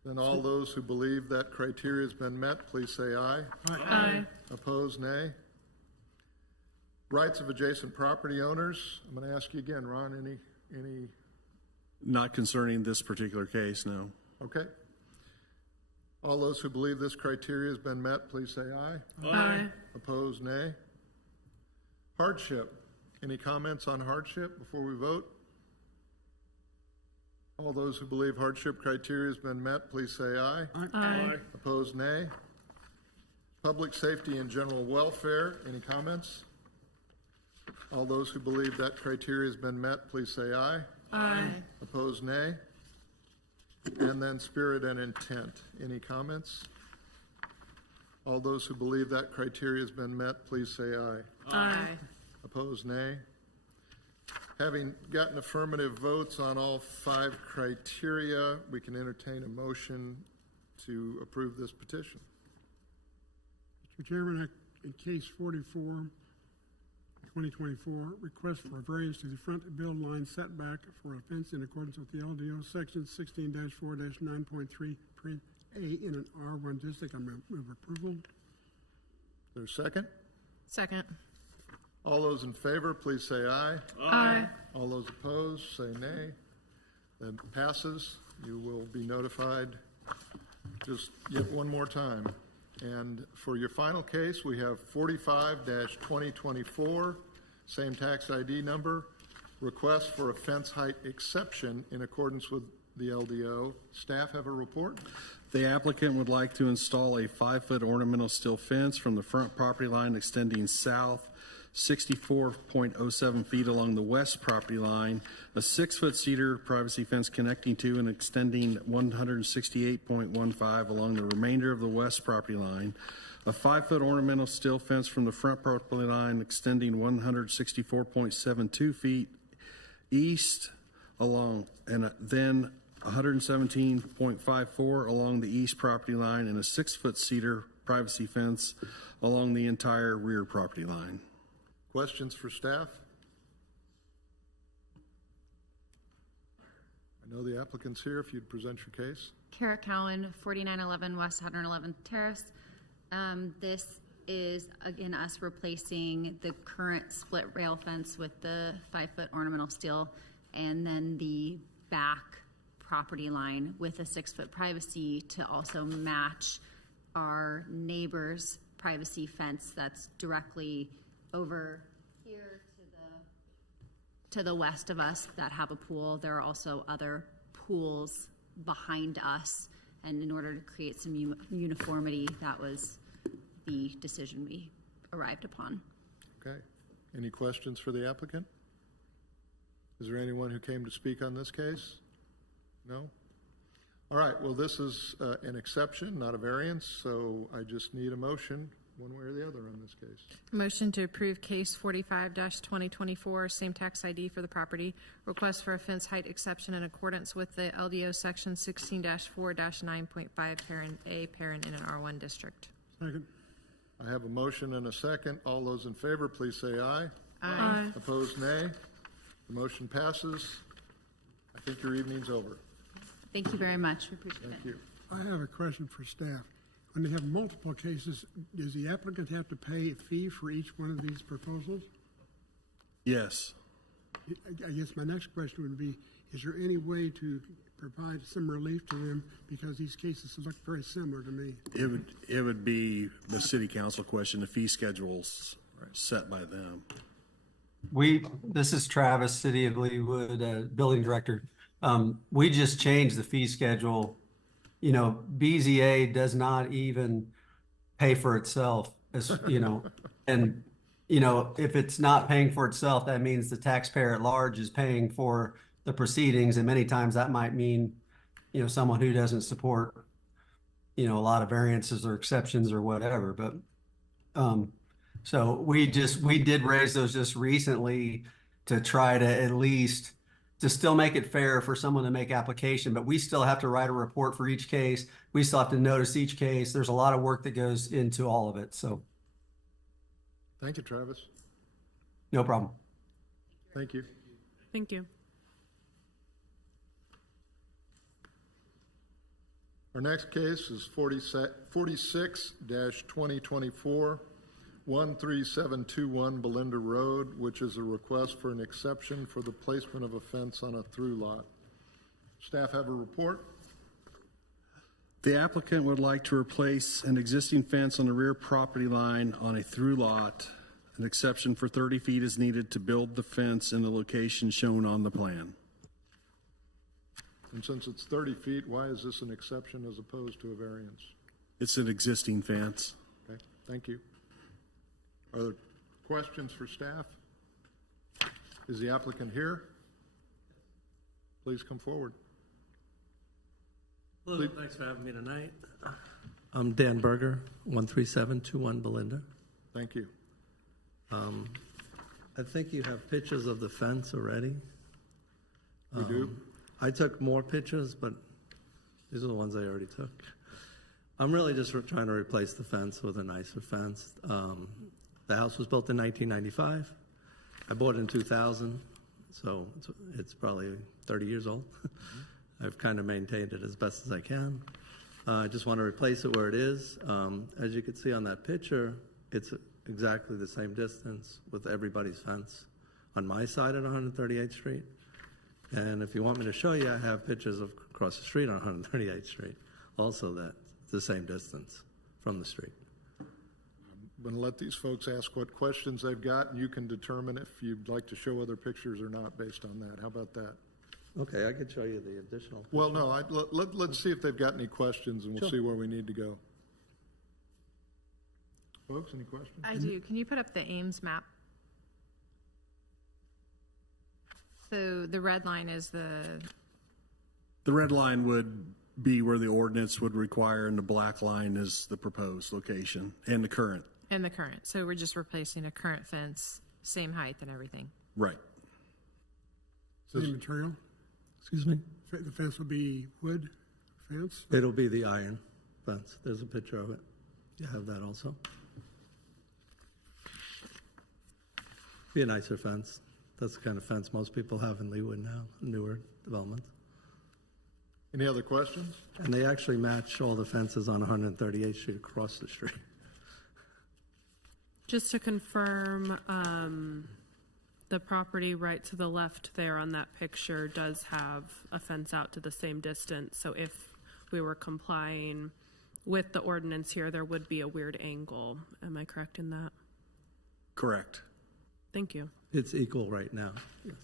Then all those who believe that criteria has been met, please say aye. Aye. Opposed, nay. Rights of adjacent property owners. I'm going to ask you again, Ron, any, Not concerning this particular case, no. okay. All those who believe this criteria has been met, please say aye. Aye. Opposed, nay. Hardship. Any comments on hardship before we vote? All those who believe hardship criteria has been met, please say aye. Aye. Opposed, nay. Public safety and general welfare. Any comments? All those who believe that criteria has been met, please say aye. Aye. Opposed, nay. And then spirit and intent. Any comments? All those who believe that criteria has been met, please say aye. Aye. Opposed, nay. Having gotten affirmative votes on all 5 criteria, we can entertain a motion to approve this petition. Mr. Chairman, in case 44, 2024, request for a variance to the front build line setback for a fence in accordance with the LDO section 16-4-9.3 print A in an R1 district. I move approval. Is there a second? Second. All those in favor, please say aye. Aye. All those opposed, say nay. That passes. You will be notified just yet one more time. And for your final case, we have 45-2024, same tax ID number, request for a fence height exception in accordance with the LDO. Staff have a report? The applicant would like to install a 5-foot ornamental steel fence from the front property line extending south 64.07 feet along the west property line, a 6-foot cedar privacy fence connecting to and extending 168.15 along the remainder of the west property line, a 5-foot ornamental steel fence from the front property line extending 164.72 feet east along, and then 117.54 along the east property line, and a 6-foot cedar privacy fence along the entire rear property line. Questions for staff? I know the applicant's here. If you'd present your case. Kara Cowan, 4911 West 111th Terrace. This is, again, us replacing the current split rail fence with the 5-foot ornamental steel, and then the back property line with a 6-foot privacy to also match our neighbor's privacy fence that's directly over here to the west of us that have a pool. There are also other pools behind us, and in order to create some uniformity, that was the decision we arrived upon. Okay. Any questions for the applicant? Is there anyone who came to speak on this case? No? All right. Well, this is an exception, not a variance, so I just need a motion one way or the other on this case. Motion to approve case 45-2024, same tax ID for the property. Request for a fence height exception in accordance with the LDO section 16-4-9.5, parent A, parent in an R1 district. Second. I have a motion and a second. All those in favor, please say aye. Aye. Opposed, nay. The motion passes. I think your evening's over. Thank you very much. We appreciate it. Thank you. I have a question for staff. When they have multiple cases, does the applicant have to pay a fee for each one of these proposals? Yes. I guess my next question would be, is there any way to provide some relief to them, because these cases look very similar to me? It would be the city council question. The fee schedule's set by them. This is Travis, City of Leewood, building director. We just changed the fee schedule. You know, BZA does not even pay for itself, as you know, and you know, if it's not paying for itself, that means the taxpayer at large is paying for the proceedings, and many times that might mean, you know, someone who doesn't support, you know, a lot of variances or exceptions or whatever. But so we did raise those just recently to try to at least to still make it fair for someone to make application, but we still have to write a report for each case. We still have to notice each case. There's a lot of work that goes into all of it. So Thank you, Travis. no problem. Thank you. Thank you. Our next case is 46-2024, 13721 Belinder Road, which is a request for an exception for the placement of a fence on a through lot. Staff have a report? The applicant would like to replace an existing fence on the rear property line on a through lot. An exception for 30 feet is needed to build the fence in the location shown on the plan. And since it's 30 feet, why is this an exception as opposed to a variance? It's an existing fence. Okay, thank you. Are there questions for staff? Is the applicant here? Please come forward. Hello, thanks for having me tonight. I'm Dan Berger, 13721 Belinda. Thank you. I think you have pictures of the fence already. We do? I took more pictures, but these are the ones I already took. I'm really just trying to replace the fence with a nicer fence. The house was built in 1995. I bought it in 2000, so it's probably 30 years old. I've kind of maintained it as best as I can. I just want to replace it where it is. As you can see on that picture, it's exactly the same distance with everybody's fence on my side at 138th Street. And if you want me to show you, I have pictures of across the street on 138th Street. Also, that's the same distance from the street. I'm going to let these folks ask what questions they've got, and you can determine if you'd like to show other pictures or not based on that. How about that? Okay, I could show you the additional. Well, no, let's see if they've got any questions, and we'll see where we need to go. Folks, any questions? I do. Can you put up the Ames map? So the red line is the red line would be where the ordinance would require, and the black line is the proposed location and the current. and the current. So we're just replacing a current fence, same height and everything. Right. Same material? Excuse me? The fence will be wood fence? It'll be the iron fence. There's a picture of it. You have that also. Be a nicer fence. That's the kind of fence most people have in Leawood now, newer developments. Any other questions? And they actually match all the fences on 138th Street across the street. Just to confirm, the property right to the left there on that picture does have a fence out to the same distance. So if we were complying with the ordinance here, there would be a weird angle. Am I correct in that? Correct. Thank you. It's equal right now, yes.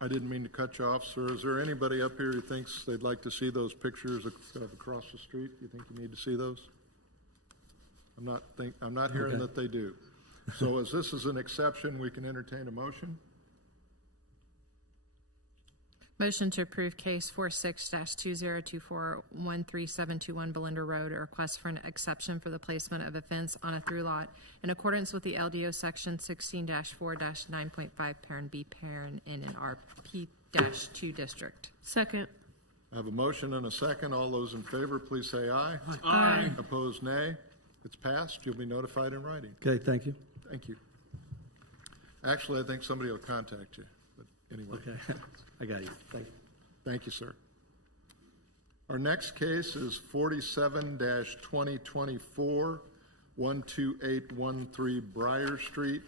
I didn't mean to cut you off, sir. Is there anybody up here who thinks they'd like to see those pictures of across the street? Do you think you need to see those? I'm not hearing that they do. So as this is an exception, we can entertain a motion? Motion to approve case 46-2024-13721 Belinder Rd, a request for an exception for the placement of a fence on a through lot in accordance with the LDO section 16-4-9.5 parent B parent in an RP-2 district. Second. I have a motion and a second. All those in favor, please say aye. Aye. Opposed, nay. It's passed. You'll be notified in writing. Okay, thank you. Thank you. Actually, I think somebody will contact you, but anyway. Okay, I got you. Thank you. Thank you, sir. Our next case is 47-2024-12813 Briar Street,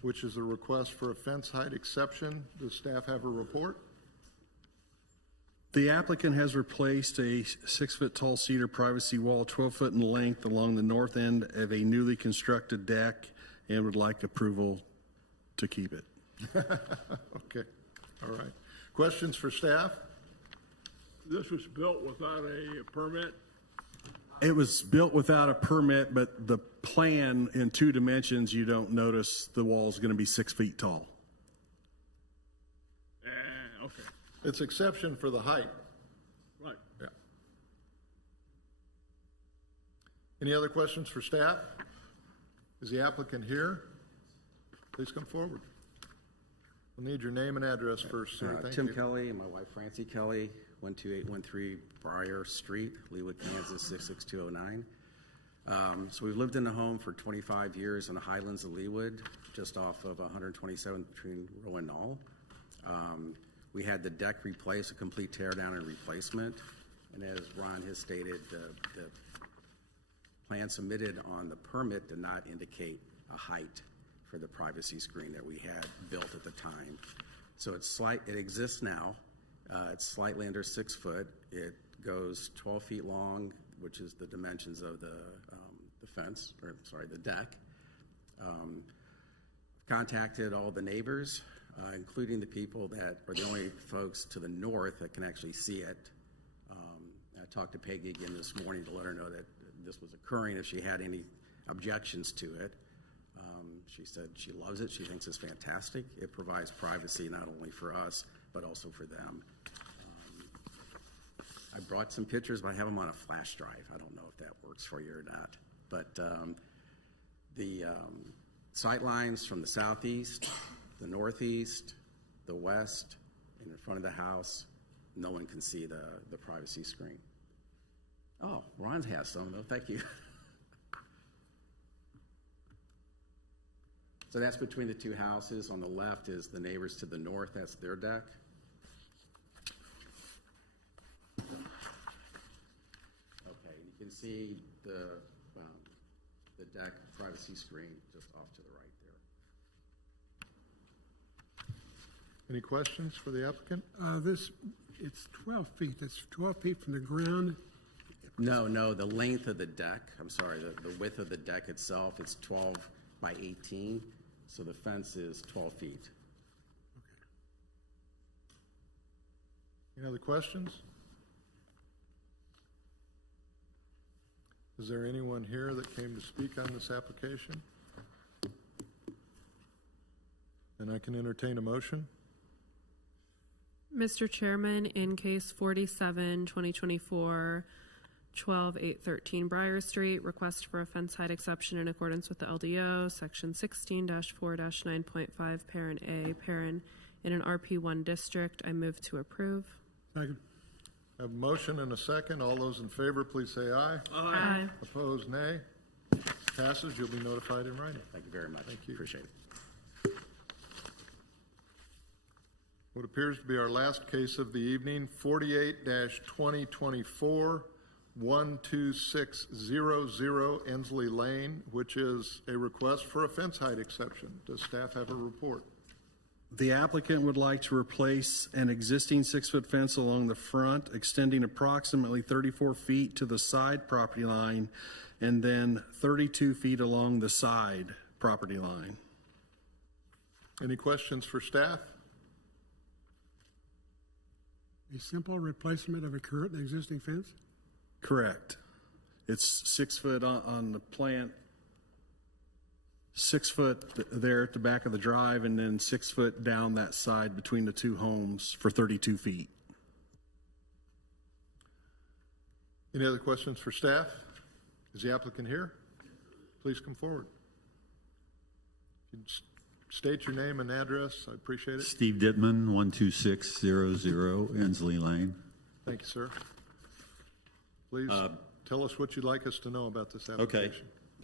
which is a request for a fence height exception. Does staff have a report? The applicant has replaced a 6-foot tall cedar privacy wall, 12 foot in length, along the north end of a newly constructed deck and would like approval to keep it. Okay, all right. Questions for staff? This was built without a permit? It was built without a permit, but the plan in 2 dimensions, you don't notice the wall's going to be 6 feet tall. Okay, It's exception for the height. right. Yeah. Any other questions for staff? Is the applicant here? Please come forward. We'll need your name and address first, sir. Thank Tim you. Kelly and my wife Francie Kelly, 12813 Briar Street, Leawood, Kansas 66209. So we've lived in the home for 25 years in the Highlands of Leawood, just off of 127th between Row and Knoll. We had the deck replaced, a complete tear down and replacement. And as Ron has stated, the plan submitted on the permit did not indicate a height for the privacy screen that we had built at the time. So it exists now. It's slightly under 6 foot. It goes 12 feet long, which is the dimensions of the fence, or sorry, the deck. Contacted all the neighbors, including the people that are the only folks to the north that can actually see it. I talked to Peggy again this morning to let her know that this was occurring if she had any objections to it. She said she loves it. She thinks it's fantastic. It provides privacy not only for us, but also for them. I brought some pictures, but I have them on a flash drive. I don't know if that works for you or not. But the sight lines from the southeast, the northeast, the west, and in front of the house, no one can see the privacy screen. Oh, Ron has some, though. Thank you. So that's between the 2 houses. On the left is the neighbors to the north. That's their deck. Okay, you can see the deck privacy screen just off to the right there. Any questions for the applicant? It's 12 feet. It's 12 feet from the ground. No, the length of the deck, I'm sorry, the width of the deck itself is 12 by 18, so the fence is 12 feet. Any other questions? Is there anyone here that came to speak on this application? And I can entertain a motion. Mr. Chairman, in case 47, 2024, 12813 Briar Street, request for a fence height exception in accordance with the LDO, section 16-4-9.5, parent A, parent in an RP1 district. I move to approve. Second. I have a motion and a second. All those in favor, please say aye. Aye. Opposed, nay. Passes. You'll be notified in writing. Thank you very much. Thank you. Appreciate it. What appears to be our last case of the evening, 48-2024, 12600 Ensley Lane, which is a request for a fence height exception. Does staff have a report? The applicant would like to replace an existing 6-foot fence along the front, extending approximately 34 feet to the side property line, and then 32 feet along the side property line. Any questions for staff? A simple replacement of a current existing fence? Correct. It's 6 foot on the plant, 6 foot there at the back of the drive, and then 6 foot down that side between the 2 homes for 32 feet. Any other questions for staff? Is the applicant here? Please come forward. State your name and address. I appreciate it. Steve Dittman, 12600 Ensley Lane. Thank you, sir. Please tell us what you'd like us to know about this application. Okay.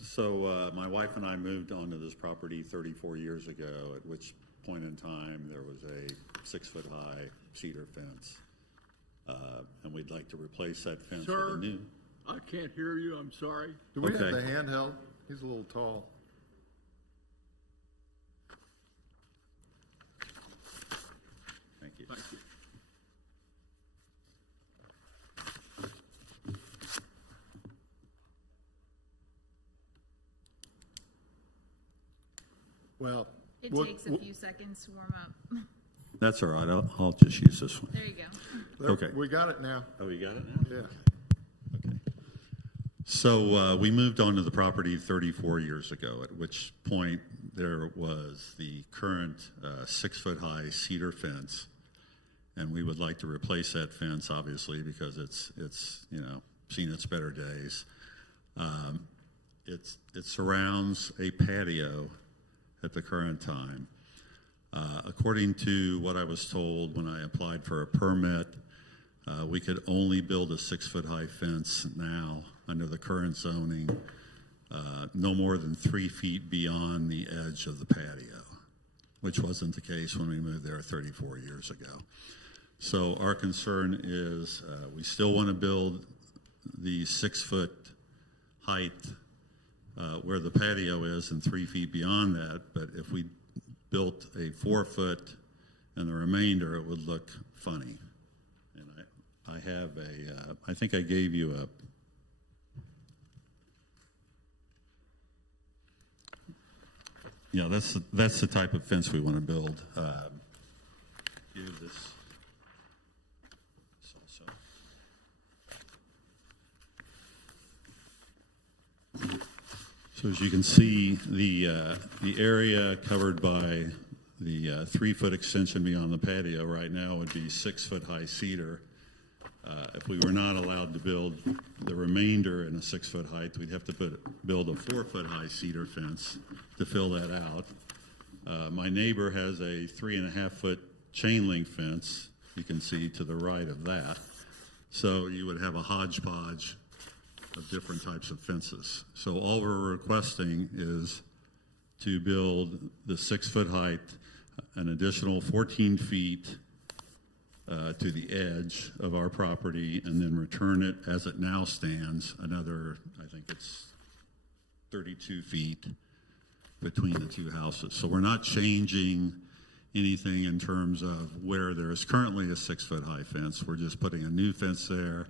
So my wife and I moved onto this property 34 years ago, at which point in time there was a 6-foot high cedar fence. And we'd like to replace that fence with a new. I can't hear you. I'm sorry. Do we have the handheld? He's a little tall. Thank you. Thank you. Well, It Well, takes a few seconds to warm up. That's all right. I'll just use this one. There you go. There, Okay. We got it now. Oh, we got it now? Yeah. Okay. So we moved onto the property 34 years ago, at which point there was the current 6-foot-high cedar fence, and we would like to replace that fence, obviously, because it's seen its better days. It surrounds a patio at the current time. According to what I was told when I applied for a permit, we could only build a 6-foot-high fence now under the current zoning, no more than 3 feet beyond the edge of the patio, which wasn't the case when we moved there 34 years ago. So our concern is we still want to build the 6-foot height where the patio is and 3 feet beyond that, but if we built a 4-foot and the remainder, it would look funny. And I have I think I gave you a, that's the type of fence we want to build. Give this also. So as you can see, the area covered by the 3-foot extension beyond the patio right now would be 6-foot-high cedar. If we were not allowed to build the remainder in a 6-foot height, we'd have to build a 4-foot-high cedar fence to fill that out. My neighbor has a 3.5-foot chain link fence, you can see to the right of that. So you would have a hodgepodge of different types of fences. So all we're requesting is to build the 6-foot height, an additional 14 feet to the edge of our property, and then return it as it now stands, another, I think it's 32 feet between the two houses. So we're not changing anything in terms of where there is currently a 6-foot-high fence. We're just putting a new fence there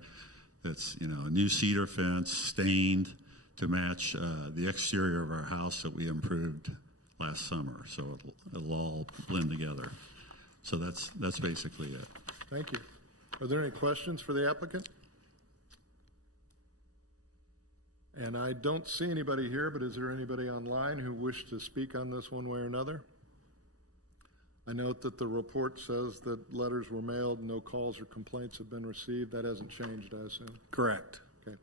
that's, a new cedar fence, stained to match the exterior of our house that we improved last summer. So it'll all blend together. So that's basically it. Thank you. Are there any questions for the applicant? And I don't see anybody here, but is there anybody online who wished to speak on this one way or another? I note that the report says that letters were mailed, no calls or complaints have been received. That hasn't changed, I assume. Correct. Okay.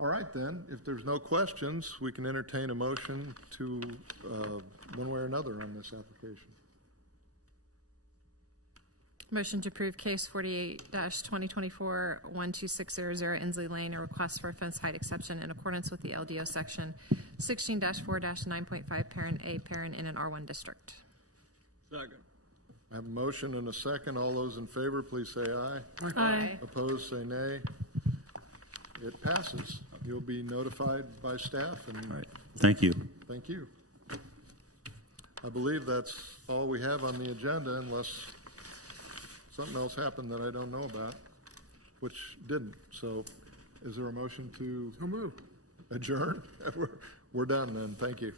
All right, then. If there's no questions, we can entertain a motion to one way or another on this application. Motion to approve case 48-2024-12600 Ensley Lane, a request for a fence height exception in accordance with the LDO section 16-4-9.5, parent A, parent in an R1 district. Second. I have a motion and a second. All those in favor, please say aye. Aye. Opposed, say nay. It passes. You'll be notified by staff. And All right. Thank you. Thank you. I believe that's all we have on the agenda, unless something else happened that I don't know about, which didn't. So is there a motion to adjourn? We're done then. Thank you.